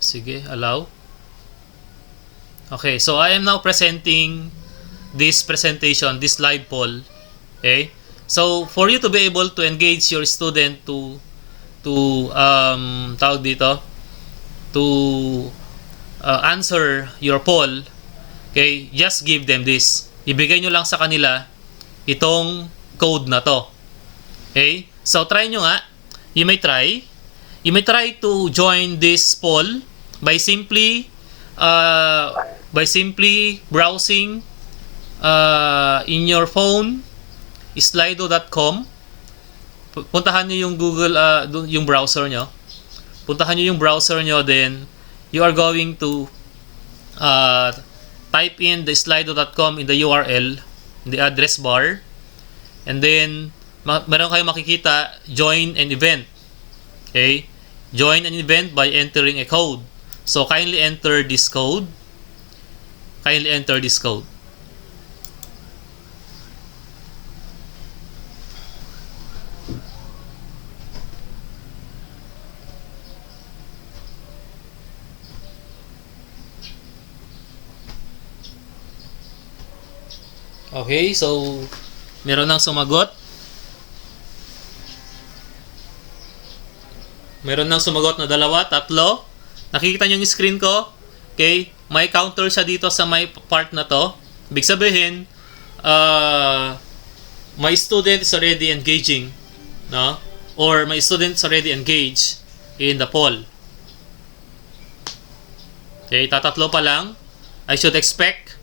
Sige, allow. Okay, so I am now presenting this live poll. Okay? So, for you to be able to engage your student to answer your poll, okay, just give them this. Ibigay nyo lang sa kanila itong code na to. Okay? So, try nyo nga. You may try. You may try to join this poll by simply browsing in your phone slido.com. Puntahan nyo yung Google, yung browser nyo. Puntahan nyo yung browser nyo, then you are going to type in the slido.com in the URL, in the address bar, and then meron kayong makikita, join an event. Okay? Join an event by entering a code. So, kindly enter this code. Kindly enter this code. Okay, so meron nang sumagot. Meron nang sumagot na 2, 3. Nakikita nyo yung screen ko? Okay, may counter siya dito sa may part na to. Ibig sabihin, my student is already engaging, no? Or my student is already engaged in the poll. Okay, tatatlo pa lang. I should expect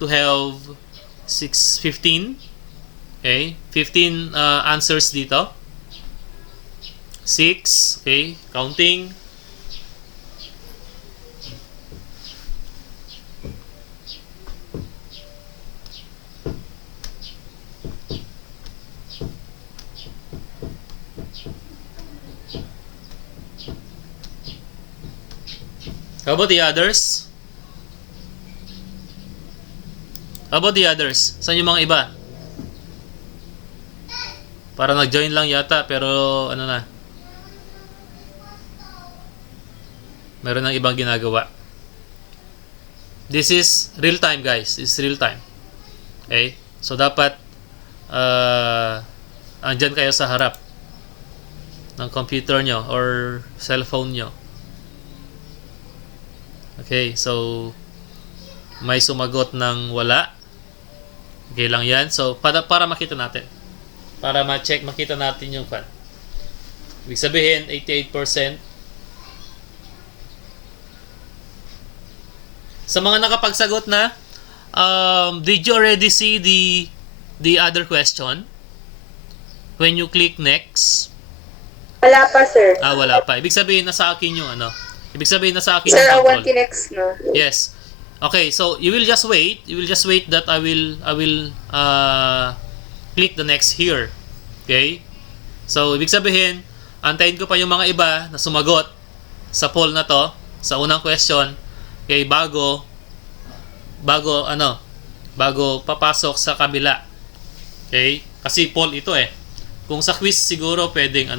to have 15. Okay, 15 answers dito. 6, okay, counting. How about the others? How about the others? Saan yung mga iba? Para nag-join lang yata, pero ano na. Meron ng ibang ginagawa. This is real time, guys. This is real time. Okay? So, dapat andyan kayo sa harap ng computer nyo or cellphone nyo. Okay, so may sumagot ng wala. Okay lang yan. So, para makita natin. Para ma-check, makita natin yung fan. Ibig sabihin, 88%. Sa mga nakapagsagot na, did you already see the other question? When you click next? Wala pa, sir. Wala pa. Ibig sabihin, nasa akin yung ano. Ibig sabihin, nasa akin Sir, yung I control. want next, no? Yes. Okay, so you will just wait. You will just wait that I will click the next here. Okay? So, ibig sabihin, antayin ko pa yung mga iba na sumagot sa poll na to, sa unang question, okay, bago papasok sa kabila. Okay? Kasi poll ito eh. Kung sa quiz siguro pwedeng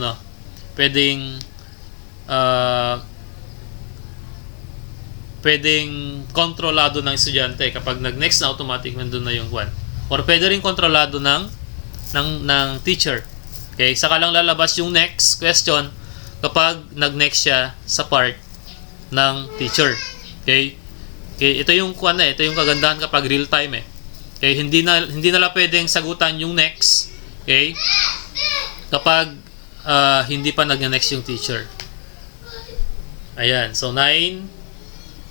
kontrolado ng estudyante kapag nag-next na automatic nandun na yung one. Or pwede rin kontrolado ng teacher. Okay, saka lang lalabas yung next question kapag nag-next siya sa part ng teacher. Okay? Okay, ito yung kagandahan kapag real time eh. Okay, hindi na lang pwedeng sagutan yung next. Okay? Kapag hindi pa nag-next yung teacher. Ayan, so 9.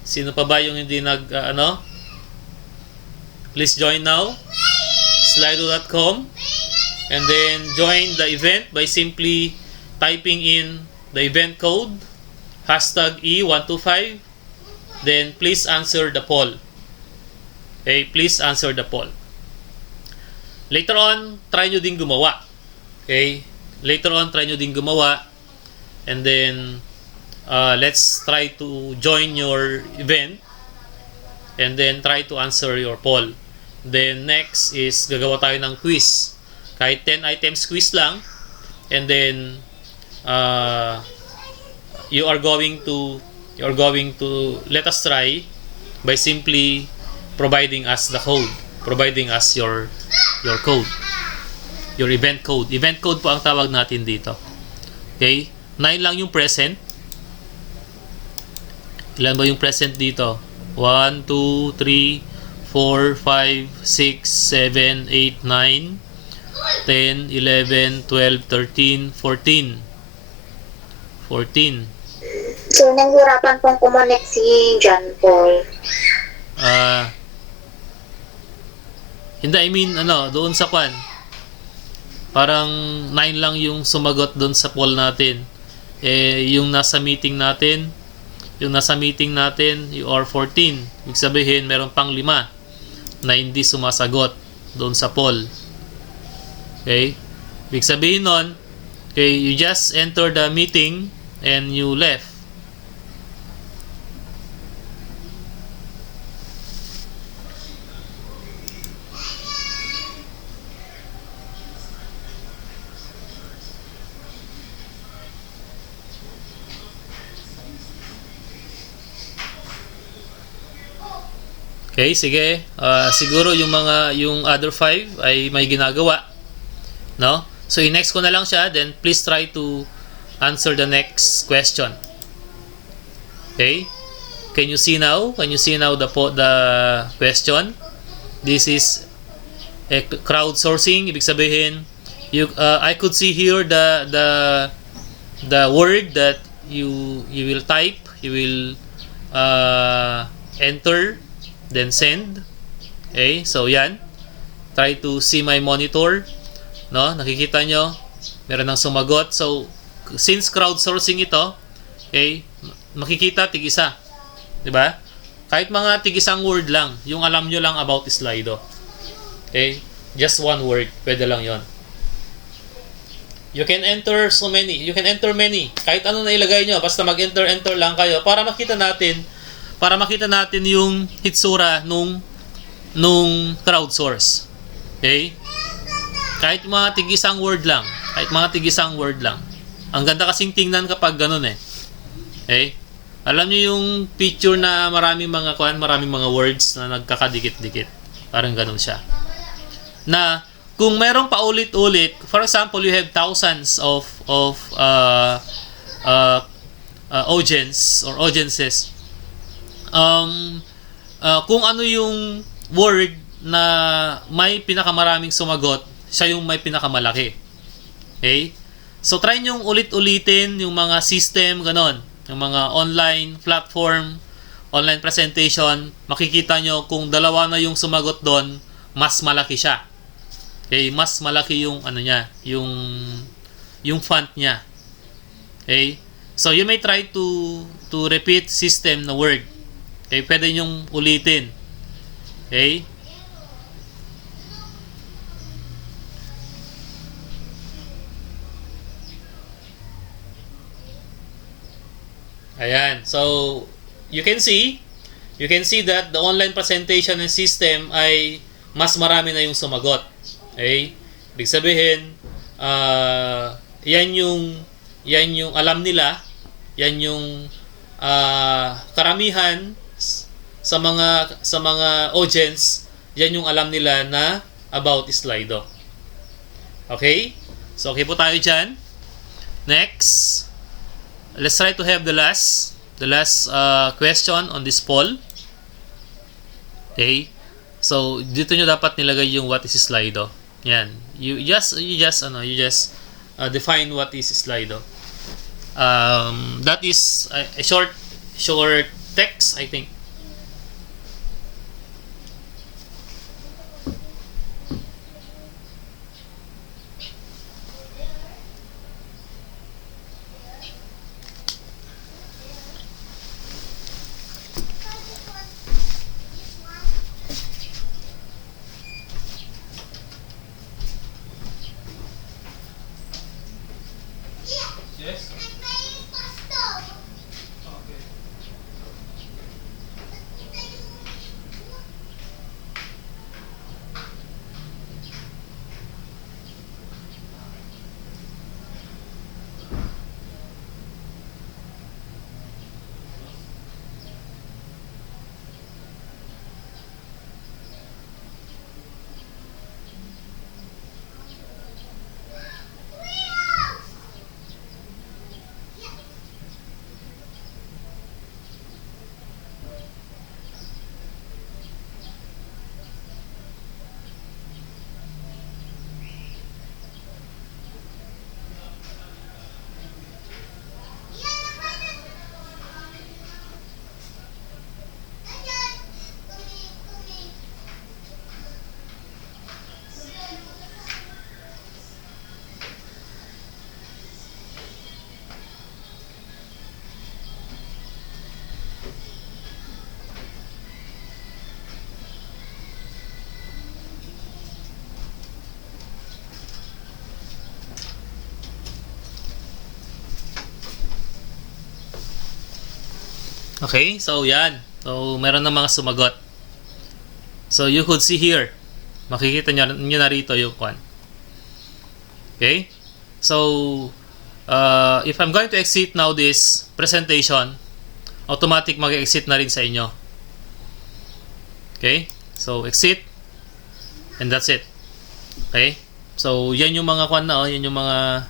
Sino pa ba yung hindi please join now. Slido.com. And then join the event by simply typing in the event code #E125. Then please answer the poll. Okay, please answer the poll. Later on, try nyo din gumawa. Okay? Later on, try nyo din gumawa. And then let's try to join your event. And then try to answer your poll. Then next is gagawa tayo ng quiz. Kahit 10 items quiz lang. And then you are going to let us try by simply providing us the code, providing us your code, your event code. Event code po ang tawag natin dito. Okay? 9 lang yung present. Ilan ba yung present dito? 1, 2, 3, 4, 5, 6, 7, 8, 9, 10, 11, 12, 13, 14. 14. So, nahihirapan pong kumonek si John Paul. Hindi, I mean, doon sa kwan. Parang 9 lang yung sumagot doon sa poll natin. Yung nasa meeting natin, you are 14. Ibig sabihin, meron pang 5 na hindi sumasagot doon sa poll. Okay? Ibig sabihin nun, okay, you just enter the meeting and you left. Okay, sige. Siguro yung other 5 ay may ginagawa, no? So i-next ko na lang siya, then please try to answer the next question. Okay? Can you see now? The question? This is a crowdsourcing. Ibig sabihin, I could see here the word that you will type, you will enter, then send. Okay, so yan. Try to see my monitor. No, nakikita nyo, meron nang sumagot. So, since crowdsourcing ito, okay, makikita tig-isa. 'Di ba? Kahit mga tig-isang word lang, yung alam nyo lang about Slido. Okay? Just one word, pwede lang 'yon. You can enter so many. You can enter many. Kahit ano na ilagay nyo, basta mag-enter lang kayo para makita natin yung hitsura nung crowdsource. Okay? Kahit mga tig-isang word lang. Ang ganda kasing tingnan kapag ganun eh. Okay? Alam niyo yung picture na maraming mga words na nagkakadikit-dikit. Parang ganun siya. Na kung merong paulit-ulit, for example, you have thousands of audiences. Kung ano yung word na may pinakamaraming sumagot, siya yung may pinakamalaki. Okay? So try nyo ulit-ulitin yung mga system, ganon. Yung mga online platform, online presentation, makikita nyo kung dalawa na yung sumagot doon, mas malaki siya. Okay? Mas malaki yung yung font niya. Okay? So you may try to repeat system na word. Okay? Pwede nyong ulitin. Okay? Ayan. So, you can see that the online presentation and system ay mas marami na yung sumagot. Okay? Ibig sabihin, yan yung alam nila, yan yung karamihan sa mga audience, yan yung alam nila na about Slido. Okay? So, okay po tayo dyan. Next. Let's try to have the last question on this poll. Okay? So, dito nyo dapat nilagay yung what is Slido. Yan. You just define what is Slido. That is a short text, I think. Yes? Okay. Okay, so yan. So meron na mga sumagot. So you could see here. Makikita nyo na rito yung kwan. Okay? So if I'm going to exit now this presentation, automatic mag-exit na rin sa inyo. Okay? So exit, and that's it. Okay? So yan yung mga kwan na, yan yung mga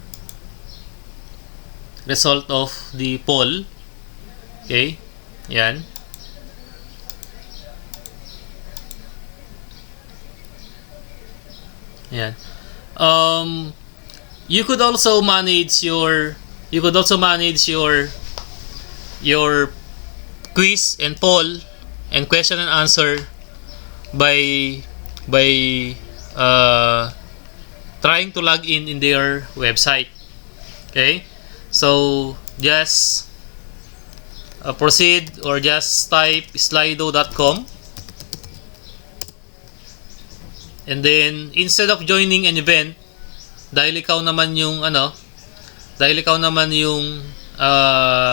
result of the poll. Okay? Yan. Yan. You could also manage your quiz and poll and question and answer by trying to log in their website. Okay? So just proceed or just type slido.com. And then instead of joining an event, dahil ikaw naman yung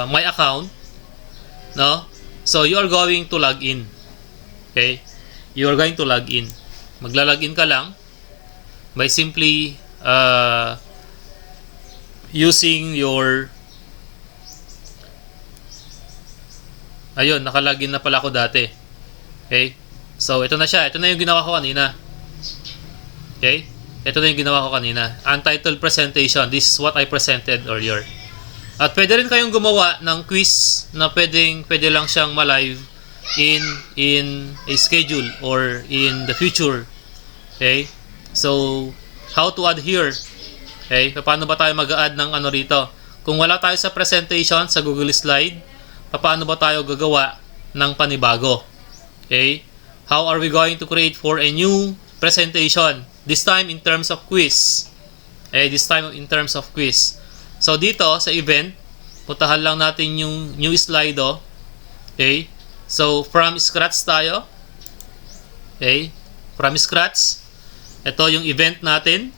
my account, no? So you are going to log in. Okay? You are going to log in. Magla-login ka lang by simply using your ayun, nakalagin na pala ako dati. Okay? So ito na siya. Ito na yung ginawa ko kanina. Okay? Ito na yung ginawa ko kanina. Untitled presentation. This is what I presented earlier. At pwede rin kayong gumawa ng quiz na pwede lang siyang ma-live in a schedule or in the future. Okay? So, how to add here? Okay? Paano ba tayo mag-add ng ano rito? Kung wala tayo sa presentation sa Google Slide, paano ba tayo gagawa ng panibago? Okay? How are we going to create for a new presentation? This time in terms of quiz. So dito sa event, puntahan lang natin yung new Slido. Okay? So from scratch tayo. Okay? From scratch. Ito yung event natin.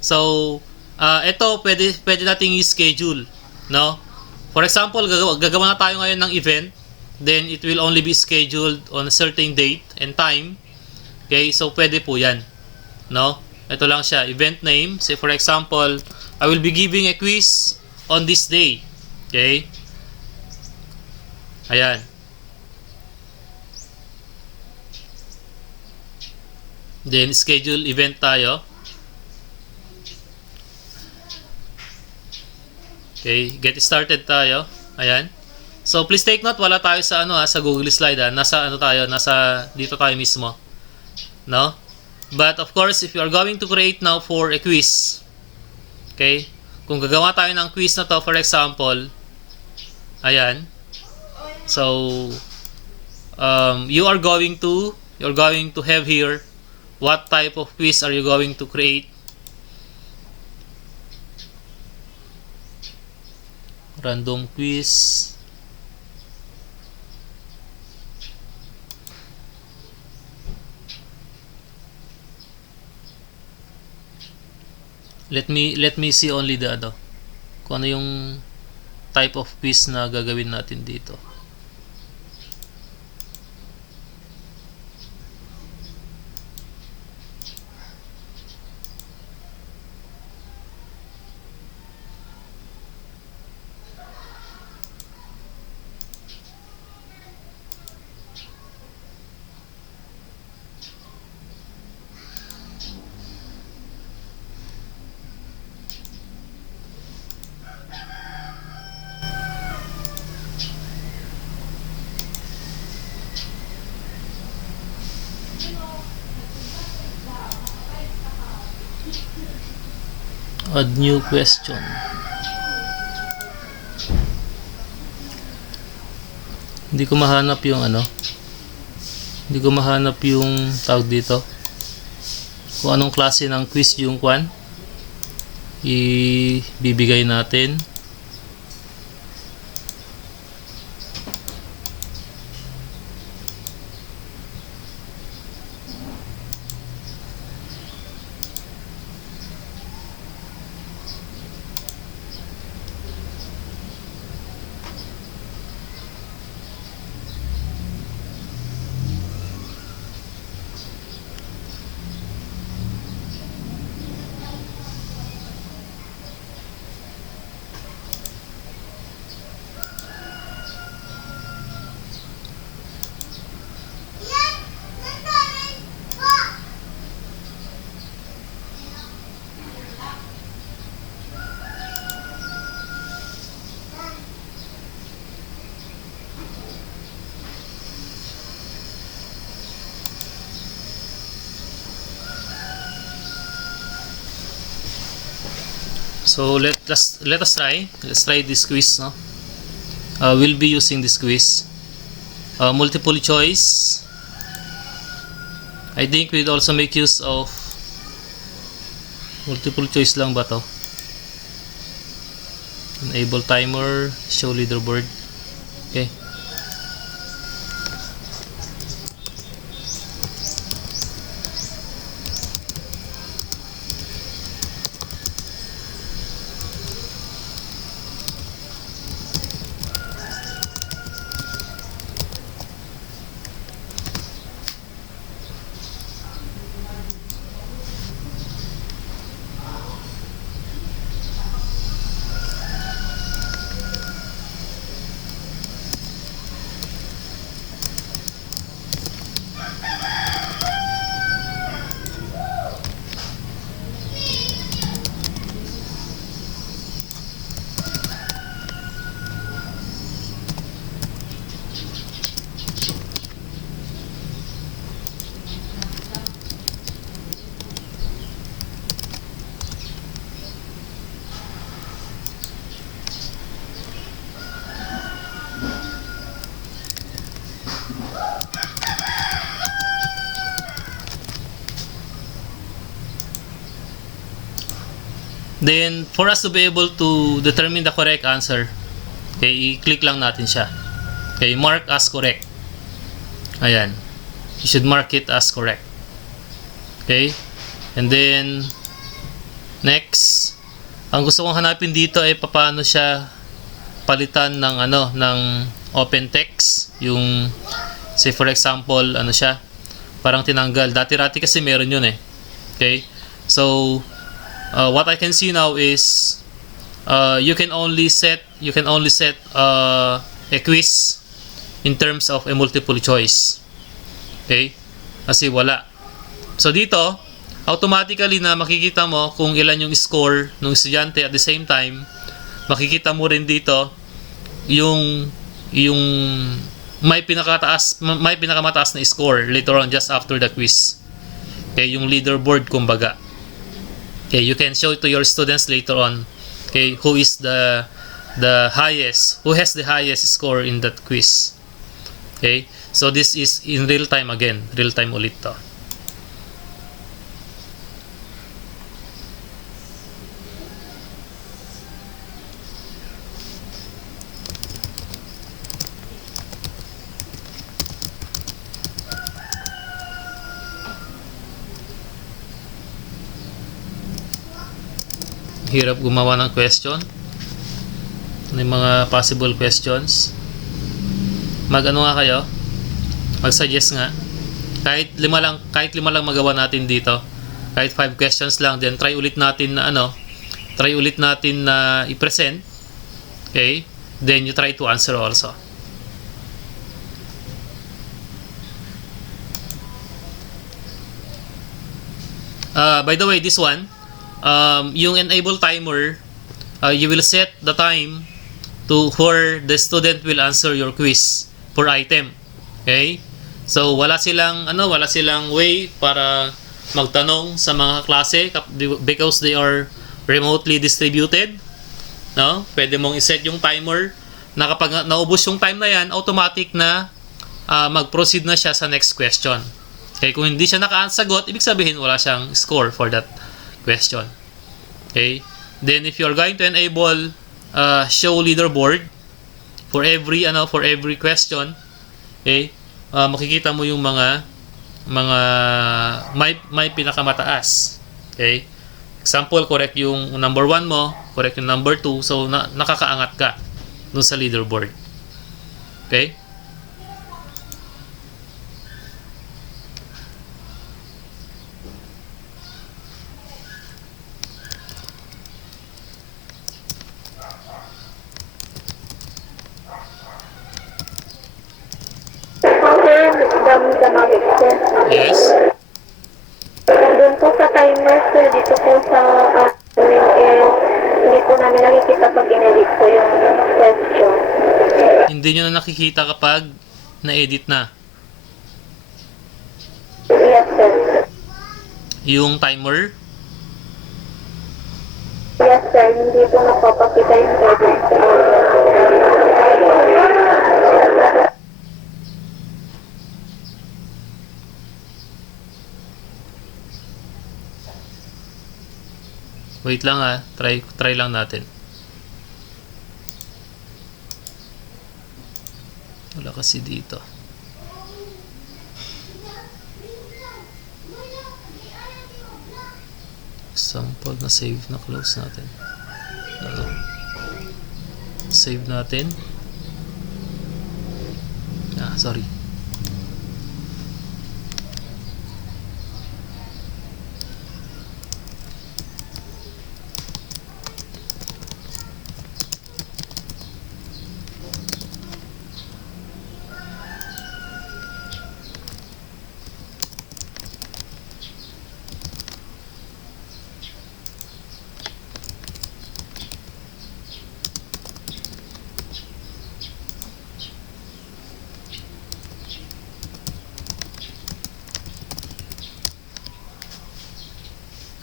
So ito pwede nating i-schedule, no? For example, gagawa na tayo ngayon ng event, then it will only be scheduled on a certain date and time. Okay? So pwede po 'yan. No? Ito lang siya, event name. Say for example, I will be giving a quiz on this day. Okay? Ayan. Then schedule event tayo. Okay, get started tayo. Ayan. So please take note, wala tayo sa sa Google Slide. Nasa dito tayo mismo. No? But of course, if you are going to create now for a quiz, okay, kung gagawa tayo ng quiz na to, for example, ayan, so you're going to have here what type of quiz are you going to create. Random quiz. Let me see only the kung ano yung type of quiz na gagawin natin dito. Add new question. Hindi ko mahanap yung tawag dito. Kung anong klase ng quiz yung kwan ibibigay natin. So let us try. Let's try this quiz. No? We'll be using this quiz. Multiple choice. I think we'd also make use of multiple choice lang ba to? Enable timer, show leaderboard. Okay. Then, for us to be able to determine the correct answer, okay, i-click lang natin siya. Okay, mark as correct. Ayan. You should mark it as correct. Okay? And then, next, ang gusto kong hanapin dito ay paano siya palitan ng ng open text. Yung, say for example, siya, parang tinanggal. Dati-rati kasi meron yun eh. Okay? So, what I can see now is you can only set a quiz in terms of a multiple choice. Okay? Kasi wala. So dito, automatically na makikita mo kung ilan yung score ng estudyante. At the same time, makikita mo rin dito yung may pinakamataas na score later on just after the quiz. Okay, yung leaderboard kumbaga. Okay, you can show it to your students later on. Okay, who is the highest, who has the highest score in that quiz. Okay, so this is in real time again, real time ulit to. Hirap gumawa ng question. Ano yung mga possible questions? Mag-ano nga kayo? Mag-suggest nga. Kahit lima lang magawa natin dito. Kahit 5 questions lang, then try ulit natin na i-present. Okay? Then you try to answer also. By the way, this one, yung enable timer, you will set the time to where the student will answer your quiz per item. Okay? So wala silang way para magtanong sa mga klase because they are remotely distributed. No? Pwede mong i-set yung timer na kapag naubos yung time na yan, automatic na mag-proceed na siya sa next question. Okay? Kung hindi siya nakasagot, ibig sabihin wala siyang score for that question. Okay? Then if you're going to enable show leaderboard for every question, okay? Makikita mo yung mga may pinakamataas. Okay? Example, correct yung number 1 mo, correct yung number 2, so nakakaangat ka dun sa leaderboard. Okay? Yes. Doon po sa timer, sir, dito po sa hindi po namin nakikita pag in-edit po yung question. Hindi nyo na nakikita kapag na-edit na Yes, sir. yung timer. Yes, sir. hindi po napapakita yung table. Wait lang ha. Try lang natin. Wala kasi dito. Example na save na close natin. Save natin. Sorry.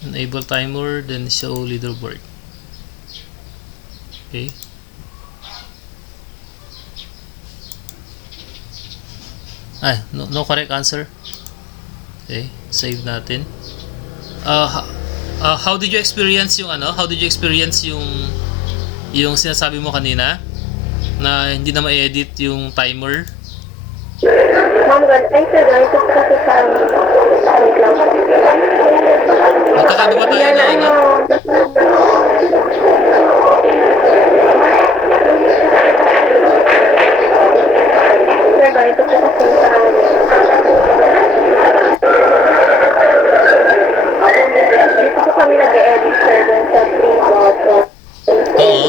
Enable timer, then show leaderboard. Okay. No correct answer. Okay, save natin. How did you experience yung How did you experience yung sinasabi mo kanina na hindi na ma-edit yung timer? Ma'am, ganito po kasi sa wait lang. Magkakaiba ba tayo na Sir, ganito po kasi sa dito po kami nag-edit, sir, dun sa Slido. Oo.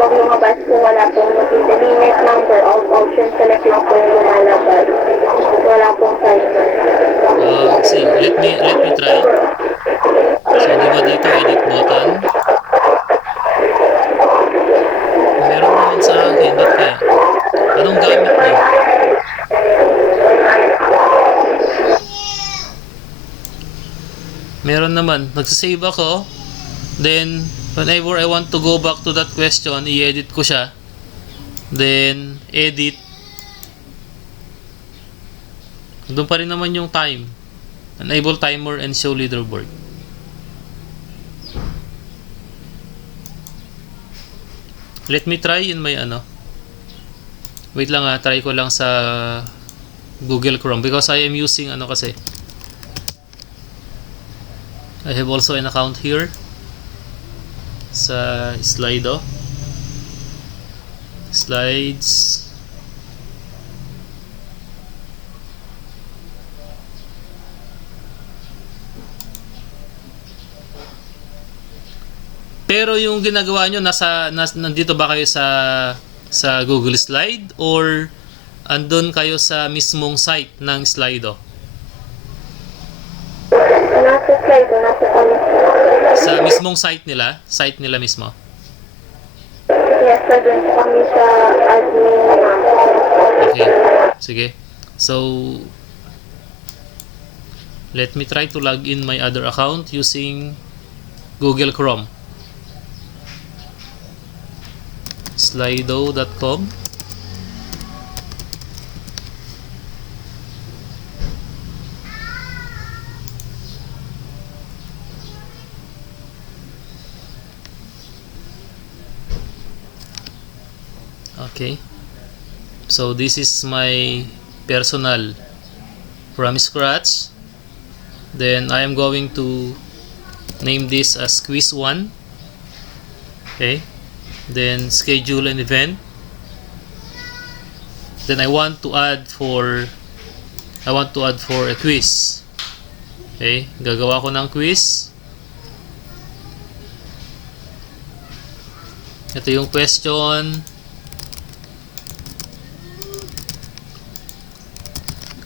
Pag lumabas po, wala pong limit number of options, select lang po yung lumalabas. Wala pong timer. See, let me try. So, di ba dito edit button? Meron naman sa akin, ba't kaya? Anong gamit niyo? Meron naman. Nagsasave ako. Then, whenever I want to go back to that question, i-edit ko siya. Then, edit. Doon pa rin naman yung time. Enable timer and show leaderboard. Let me try in my Wait lang try ko lang sa Google Chrome because I am using kasi. I have also an account here sa Slido. Slides. Pero yung ginagawa nyo, nandito ba kayo sa Google Slide or andun kayo sa mismong site ng Slido? Nasa Slido, nasa kami. Sa mismong site nila mismo? Yes, sir, dun po kami sa admin. Okay, sige. So, let me try to log in my other account using Google Chrome. Slido.com. Okay, so this is my personal from scratch. Then I am going to name this as quiz 1. Okay, then schedule an event. Then I want to add for a quiz. Okay, gagawa ko ng quiz. Ito yung question.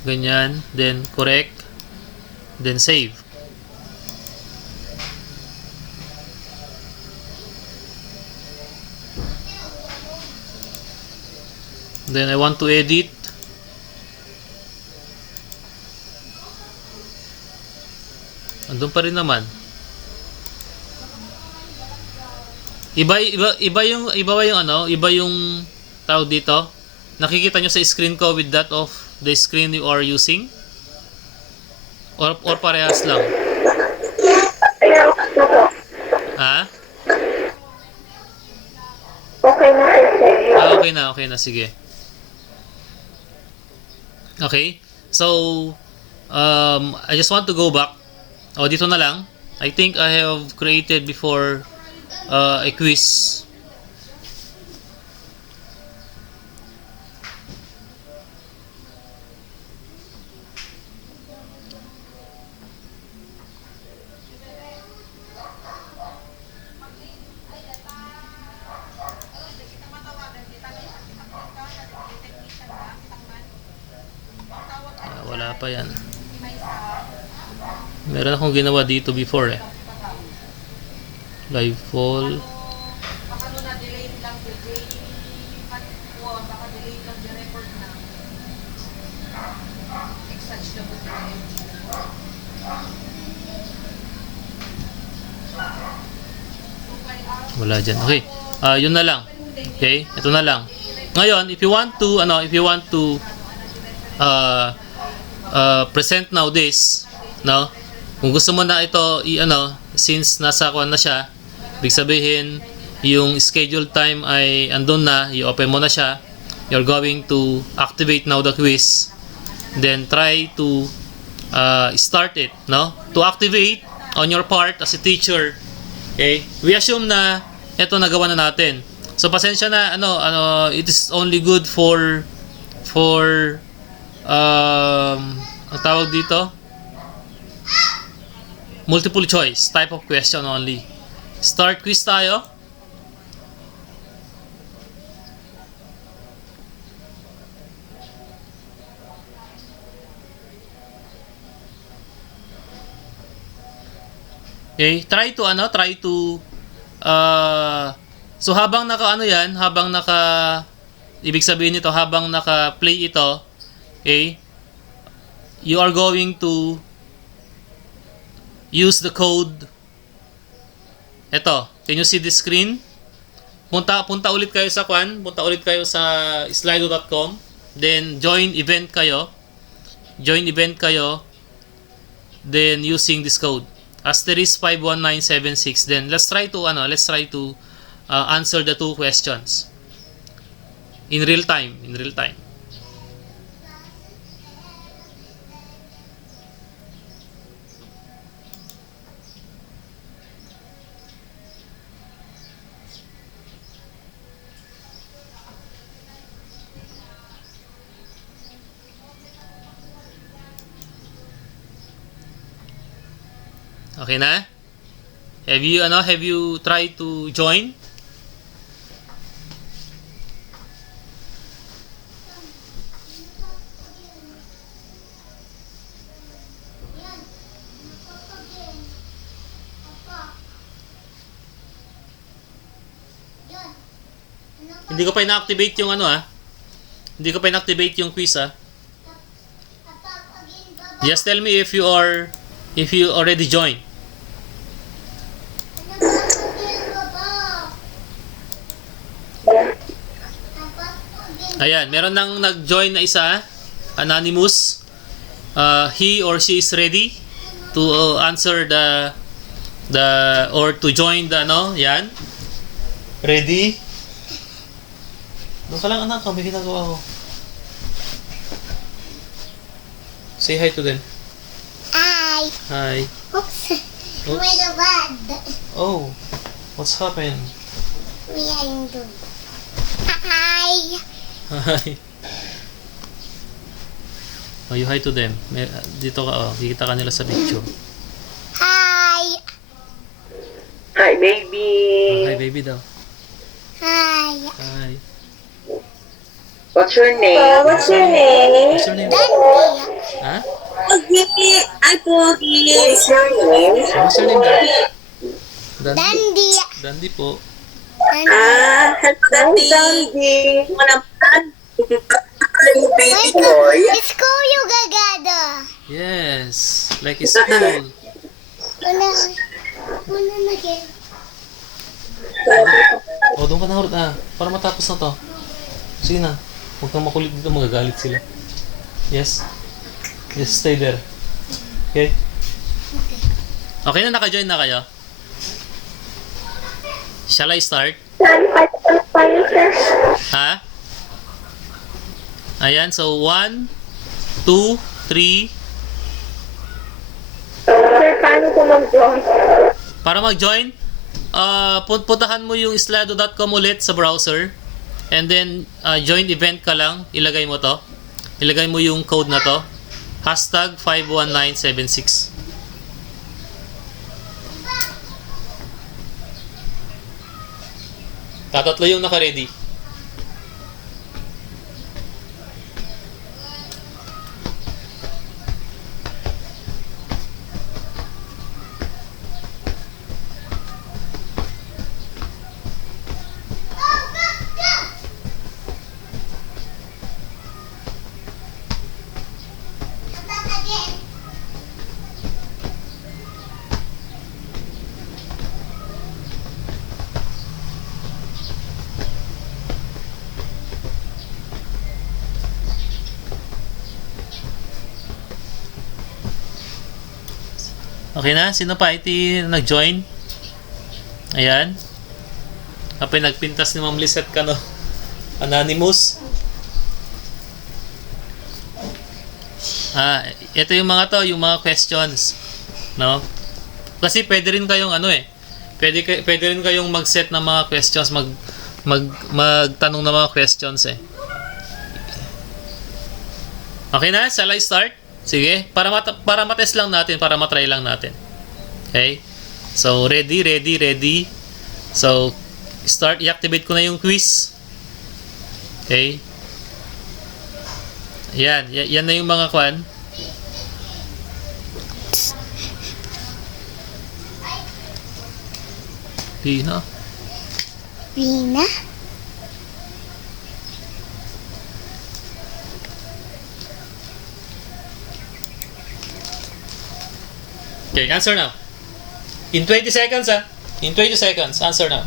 Ganyan, then correct, then save. Then I want to edit. Andun pa rin naman. Iba yung tawag dito. Nakikita nyo sa screen ko with that of the screen you are using? Or parehas lang? Ayun na po. Ha? Okay na po, sir. Okay na, sige. Okay? So, I just want to go back. Dito na lang. I think I have created before a quiz. Wala pa yan. Meron akong ginawa dito before eh. Live fall. Wala dyan. Okay. Yun na lang. Okay? Ito na lang. Ngayon, if you want to present now this, no? Kung gusto mo na ito since nasa kuan na siya, ibig sabihin yung schedule time ay andun na, i-open mo na siya. You're going to activate now the quiz. Then try to start it, no? To activate on your part as a teacher. Okay? We assume na ito nagawa na natin. So pasensya na it is only good for ang tawag dito, multiple choice type of question only. Start quiz tayo. Okay, try to so habang ibig sabihin nito, habang naka-play ito, okay, you are going to use the code. Ito, can you see the screen? Punta ulit kayo sa slido.com, then join event kayo, then using this code asterisk 51976. Then let's try to answer the two questions in real time. Okay na? Have you tried to join? Hindi ko pa ina-activate yung Hindi ko pa ina-activate yung quiz Just tell me if you already joined. Ayan, meron nang nag-join na isa, anonymous. He or she is ready to answer or to join yan. Ready? Doon ka lang anak, may ginagawa ko. Say hi to them. Hi. Hi. Oops. Oops. Wait a bad. Oh, what's happened? We are doing. Hi. Hi. Oh, you hi to them. Dito ka, kikita ka nila sa picture. Hi. Hi, baby. Hi, baby daw. Hi. Hi. What's your name? What's your name? What's your name? Dandy. Ha? What's your name? What's your name daw? Dandy. Dandy po. Hello, Dandy. Baby boy. It's cool, you gagado. Yes, like a school. Una na game. O, doon ka na ulit para matapos na to. Sige na. Huwag kang makulit dito, magagalit sila. Yes? Just stay there. Okay? Okay na, naka-join na kayo? Shall I start? Ha? Ayan, so 1, 2, 3. Sir, paano ko mag-join? Para mag-join, puntahan mo yung slido.com ulit sa browser. And then, join event ka lang. Ilagay mo to. Ilagay mo yung code na to. Hashtag 51976. Tatatlo yung naka-ready. Okay na? Sino pa nag-join? Ayan. Kapag nagpintas ni Ma'am Lisette ka, no? Anonymous. Ito yung mga to, yung mga questions. No? Kasi pwede rin kayong pwede rin kayong mag-set ng mga questions, magtanong ng mga questions eh. Okay na? Shall I start? Sige, para matest lang natin, para matry lang natin. Okay? So, ready. So, start. I-activate ko na yung quiz. Okay? Yan na yung mga kwan. Pina? Rina? Okay, answer now. In 20 seconds, In 20 seconds, answer now.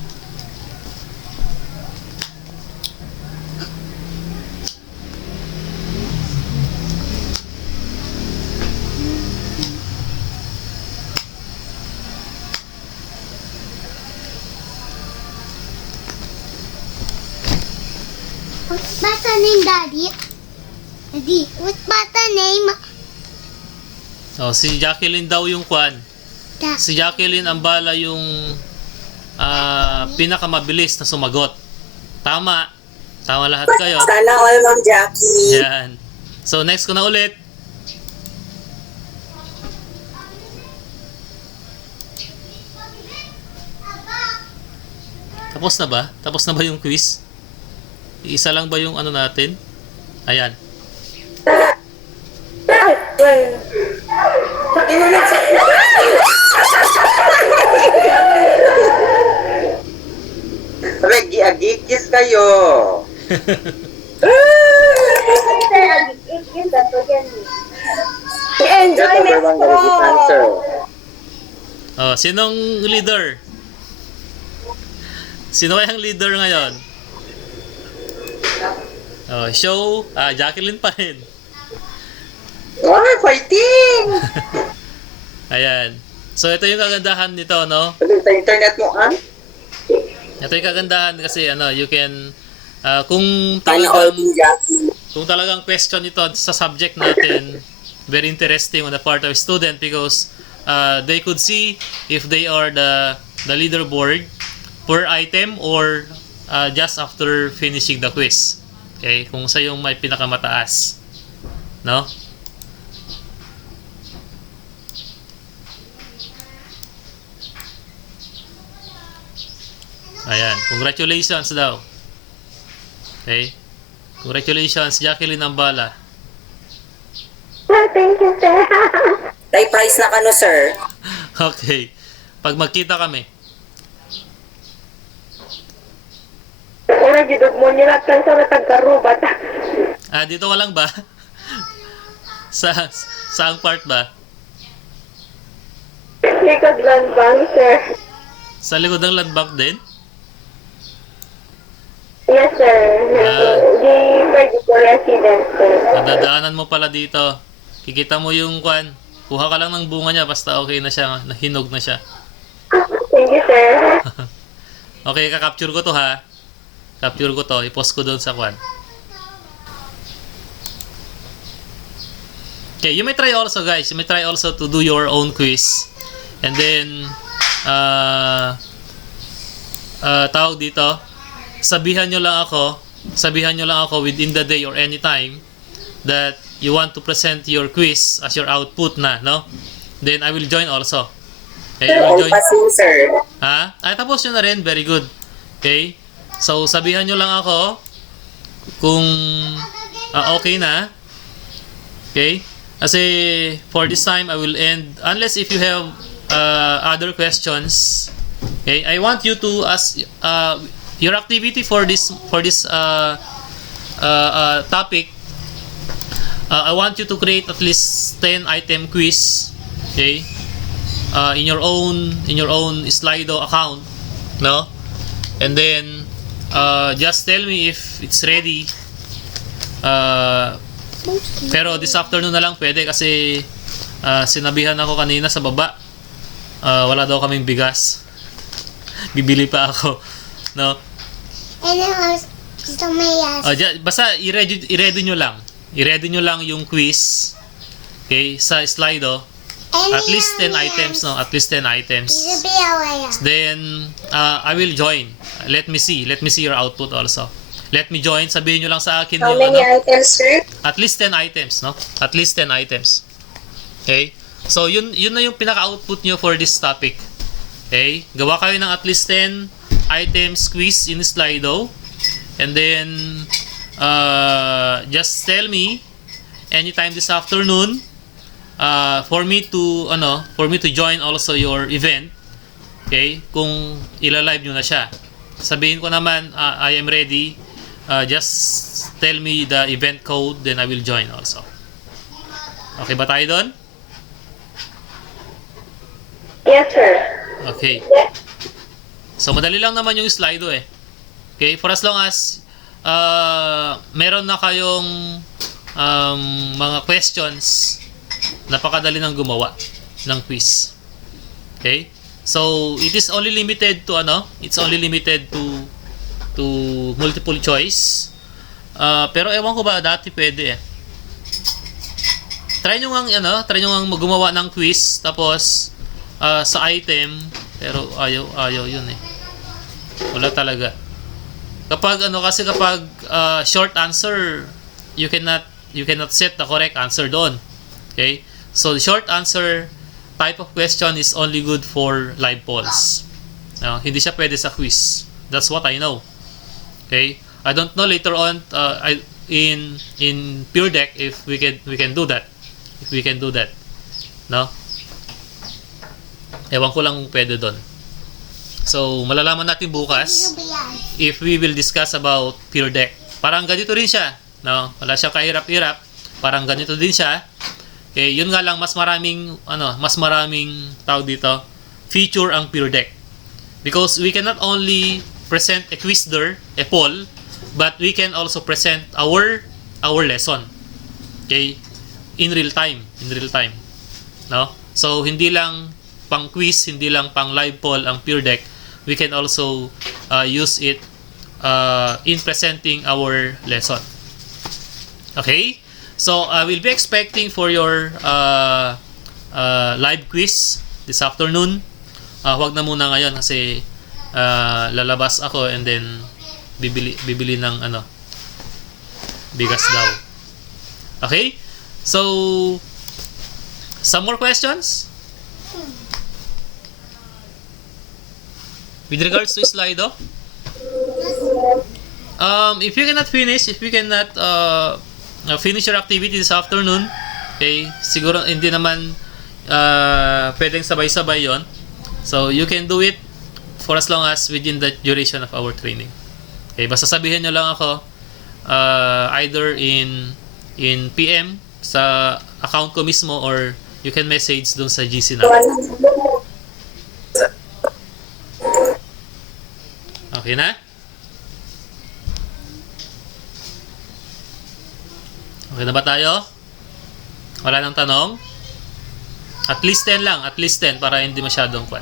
What's bata name, Daddy? Daddy, what's bata name? Oh, si Jacqueline daw yung kwan. Si Jacqueline ang bala yung pinakamabilis na sumagot. Tama. Tama lahat kayo. Sana all, Ma'am Jackie. Yan. So, next ko na ulit. Tapos na ba? Tapos na ba yung quiz? Isa lang ba yung ano natin? Ayan. Agi-agikis kayo. Enjoyment po! Oh, sinong leader? Sino kayang leader ngayon? Oh, show, Jacqueline pa rin. Fighting! Ayan. So, ito yung kagandahan nito, no? Sa internet mo, Ito yung kagandahan kasi, you can, kung Sana all, talagang, Ma'am Jackie. kung talagang question ito sa subject natin, very interesting on the part of student because they could see if they are the leaderboard per item or just after finishing the quiz. Okay? Kung sa yung may pinakamataas. No? Ayan. Congratulations daw. Okay? Congratulations, Jacqueline Ambala. Thank you, sir. Tay price na kano, sir. Okay. Pag magkita kami. Ura, gidog mo nila tan sa matagkarubat. Dito ka lang ba? Saang part ba? Likod lang bang, sir? Sa likod ng land bank din? sir. Ah. Di pwede po resident, sir. Nadadaanan mo pala dito. Kikita mo yung kwan. Kuha ka lang ng bunga niya basta okay na siya, nahinog na siya. Thank you, sir. Okay, kakapture ko to ha. Capture ko to, i-post ko doon sa kwan. Okay, you may try also guys. You may try also to do your own quiz. And then, tawag dito, sabihan nyo lang ako within the day or anytime that you want to present your quiz as your output na, no? Then I will join also. Okay, I will join. Sir. Ha? Ay, tapos nyo na rin. Very good. Okay? So, sabihan nyo lang ako kung okay na. Okay? Kasi, for this time, I will end. Unless if you have other questions. Okay? I want you to ask your activity for this topic. I want you to create at least 10 item quiz. Okay? In your own Slido account, no? And then just tell me if it's ready. Pero this afternoon na lang pwede kasi sinabihan ako kanina sa baba. Wala daw kaming bigas. Bibili pa ako, no? And then gusto may Basta i-ready nyo lang. I-ready nyo lang yung quiz. Okay, sa Slido. At least 10 items, no? At least 10 items. Then, I will join. Let me see your output also. Let me join. Sabihin nyo lang sa akin How yung many items, sir? at least 10 items, no? At least 10 items. Okay? So, yun na yung pinaka-output nyo for this topic. Okay? Gawa kayo ng at least 10 items quiz in Slido. And then, just tell me anytime this afternoon for me to join also your event. Okay? Kung ila-live nyo na siya. Sabihin ko naman, I am ready. Just tell me the event code, then I will join also. Okay ba tayo doon? Yes, sir. Okay. So, madali lang naman yung Slido eh. Okay? For as long as meron na kayong mga questions, napakadali nang gumawa ng quiz. Okay? So, it is only limited to it's only limited to multiple choice. Pero ewan ko ba dati pwede eh. Try nyo ngang gumawa ng quiz tapos sa item, pero ayaw yun eh. Wala talaga. Kapag kapag short answer, you cannot set the correct answer doon. Okay? So the short answer type of question is only good for live polls. Hindi siya pwede sa quiz. That's what I know. Okay? I don't know later on in Pure Deck if we can do that. If we can do that. No? Ewan ko lang kung pwede doon. So, malalaman natin bukas if we will discuss about Pure Deck. Parang ganito rin siya. No? Wala siyang kahirap-hirap. Parang ganito din siya. Okay, yun nga lang mas maraming tawag dito, feature ang Pure Deck. Because we cannot only present a quiz there, a poll, but we can also present our lesson. Okay? In real time. No? So, hindi lang pang quiz, hindi lang pang live poll ang Pure Deck. We can also use it in presenting our lesson. Okay? So, I will be expecting for your live quiz this afternoon. Huwag na muna ngayon kasi lalabas ako and then bibili ng bigas daw. Okay? So, some more questions? With regards to Slido? If you cannot finish your activity this afternoon, okay, siguro hindi naman pwedeng sabay-sabay yon. So, you can do it for as long as within the duration of our training. Okay, basta sabihin nyo lang ako either in PM sa account ko mismo or you can message dun sa GC na. Okay na? Okay na ba tayo? Wala nang tanong? At least 10 lang, at least 10 para hindi masyadong kwan.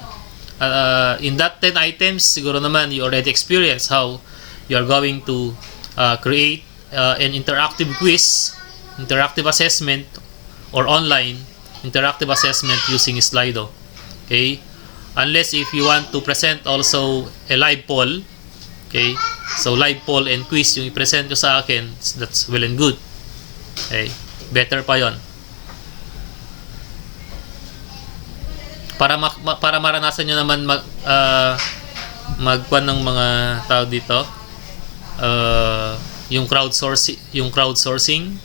In that 10 items, siguro naman you already experience how you are going to create an interactive quiz, interactive assessment, or online interactive assessment using Slido. Okay? Unless if you want to present also a live poll. Okay? So live poll and quiz yung i-present nyo sa akin, that's well and good. Okay? Better pa yon. Para maranasan nyo naman magkuhan ng mga tao dito, yung crowdsourcing.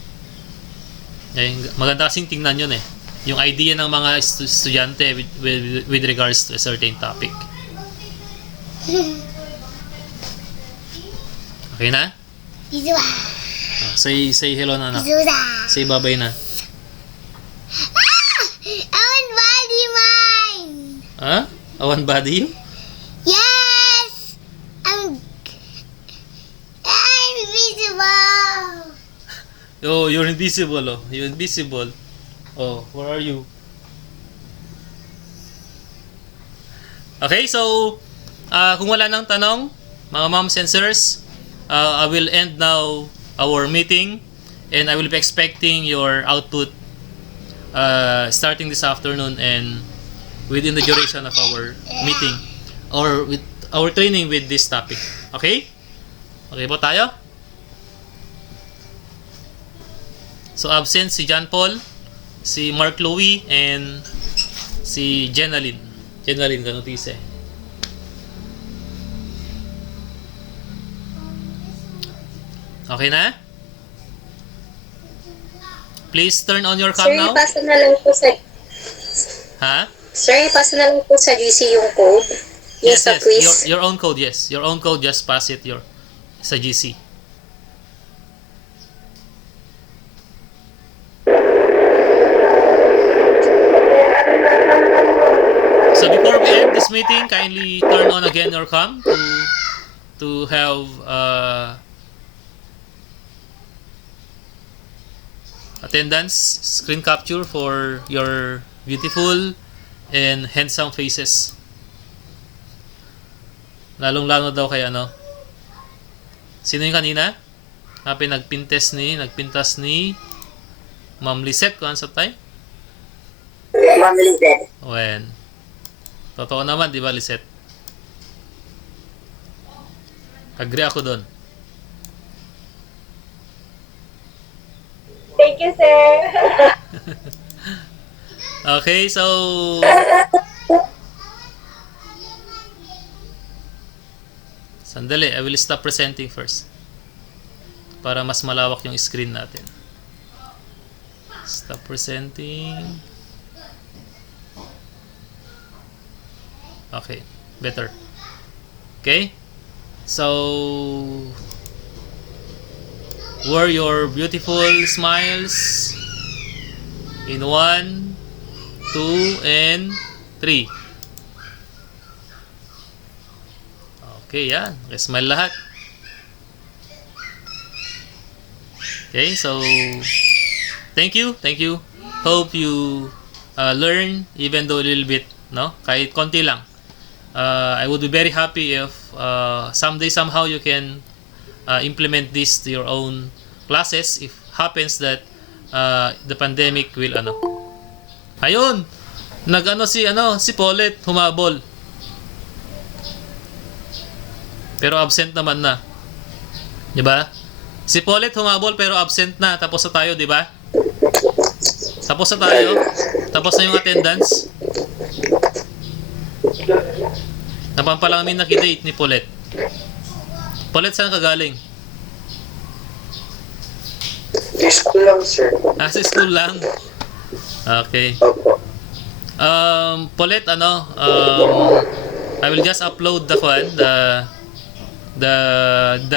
Maganda kasing tingnan yun eh, yung idea ng mga estudyante with regards to a certain topic. Okay na? Izuwa. Say hello na anak. Izuwa. Say bye-bye na. I want body mine. Ha? Awan body you? Yes. I'm invisible. Oh, you're invisible. Oh, you're invisible. Oh, where are you? Okay, so kung wala nang tanong, mga moms and sirs, I will end now our meeting, and I will be expecting your output starting this afternoon and within the duration of our meeting or with our training with this topic. Okay? Okay po tayo? So absent si John Paul, si Mark Louie, and si Jenaline. Jenaline Canutise. Okay na? Please turn on your cam Sir, now. ipasa na lang po sa Ha? Sir, ipasa na lang po sa GC yung code. Yung Yes, sa yes. quiz. Your own code, yes. Your own code, just pass it sa GC. So before we end this meeting, kindly turn on again your cam to have attendance screen capture for your beautiful and handsome faces. Lalong-lalo daw kay ano. Sino yung kanina? Nagpintas ni Ma'am Lisette kung sa tayo? Ma'am Lisette. When? Totoo naman, di ba, Lisette? Agree ako doon. Thank you, sir. Okay, so sandali, I will stop presenting first para mas malawak yung screen natin. Stop presenting. Okay, better. Okay, so were your beautiful smiles in 1, 2, and 3. Okay, yan. Okay, smile lahat. Okay, so thank you. Hope you learn even though a little bit, no? Kahit konti lang. I would be very happy if someday somehow you can implement this to your own classes if happens that the pandemic will ayun, si Paulette humabol, pero absent naman na, di ba? Si Paulette humabol pero absent na, tapos na tayo, di ba? Tapos na yung attendance. Napampalamin nakidate ni Paulette. Paulette, saan ka galing? School lang, sir. Sa school lang. Okay. Opo. Paulette, I will just upload the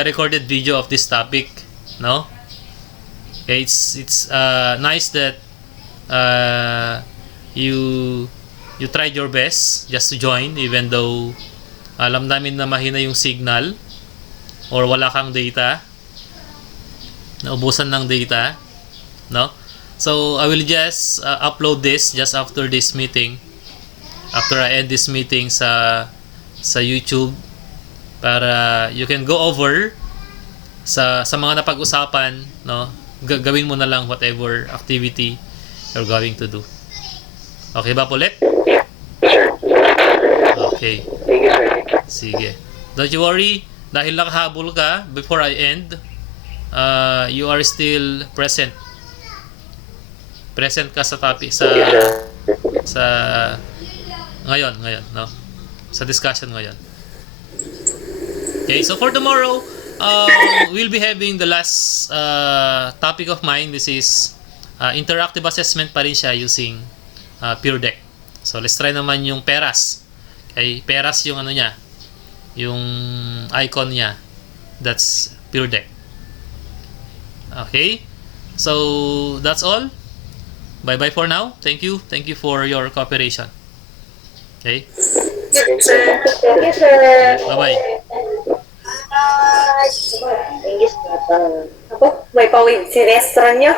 recorded video of this topic, no? Okay, it's nice that you tried your best just to join even though alam namin na mahina yung signal or wala kang data, naubusan ng data. no? So I will just upload this just after this meeting. After I end this meeting sa YouTube, para you can go over sa mga napag-usapan, no? Gawin mo na lang whatever activity you're going to do. Okay ba, Paulette? Sir. Okay. Thank you, sir. Sige. Don't you worry, dahil nakahabol ka before I end, you are still present. Present ka sa topic sa Yes, sir. sa ngayon, no? Sa discussion ngayon. Okay, so for tomorrow, we'll be having the last topic of mine. This is interactive assessment pa rin siya using Pure Deck. So let's try naman yung Peras. Okay, Peras yung ano niya, yung icon niya. That's Pure Deck. Okay, so that's all. Bye-bye for now. Thank you for your cooperation. Okay, Yes, sir. Thank you, sir. bye-bye. Thank you, sir. Ako, may pawid si restaurant niyo.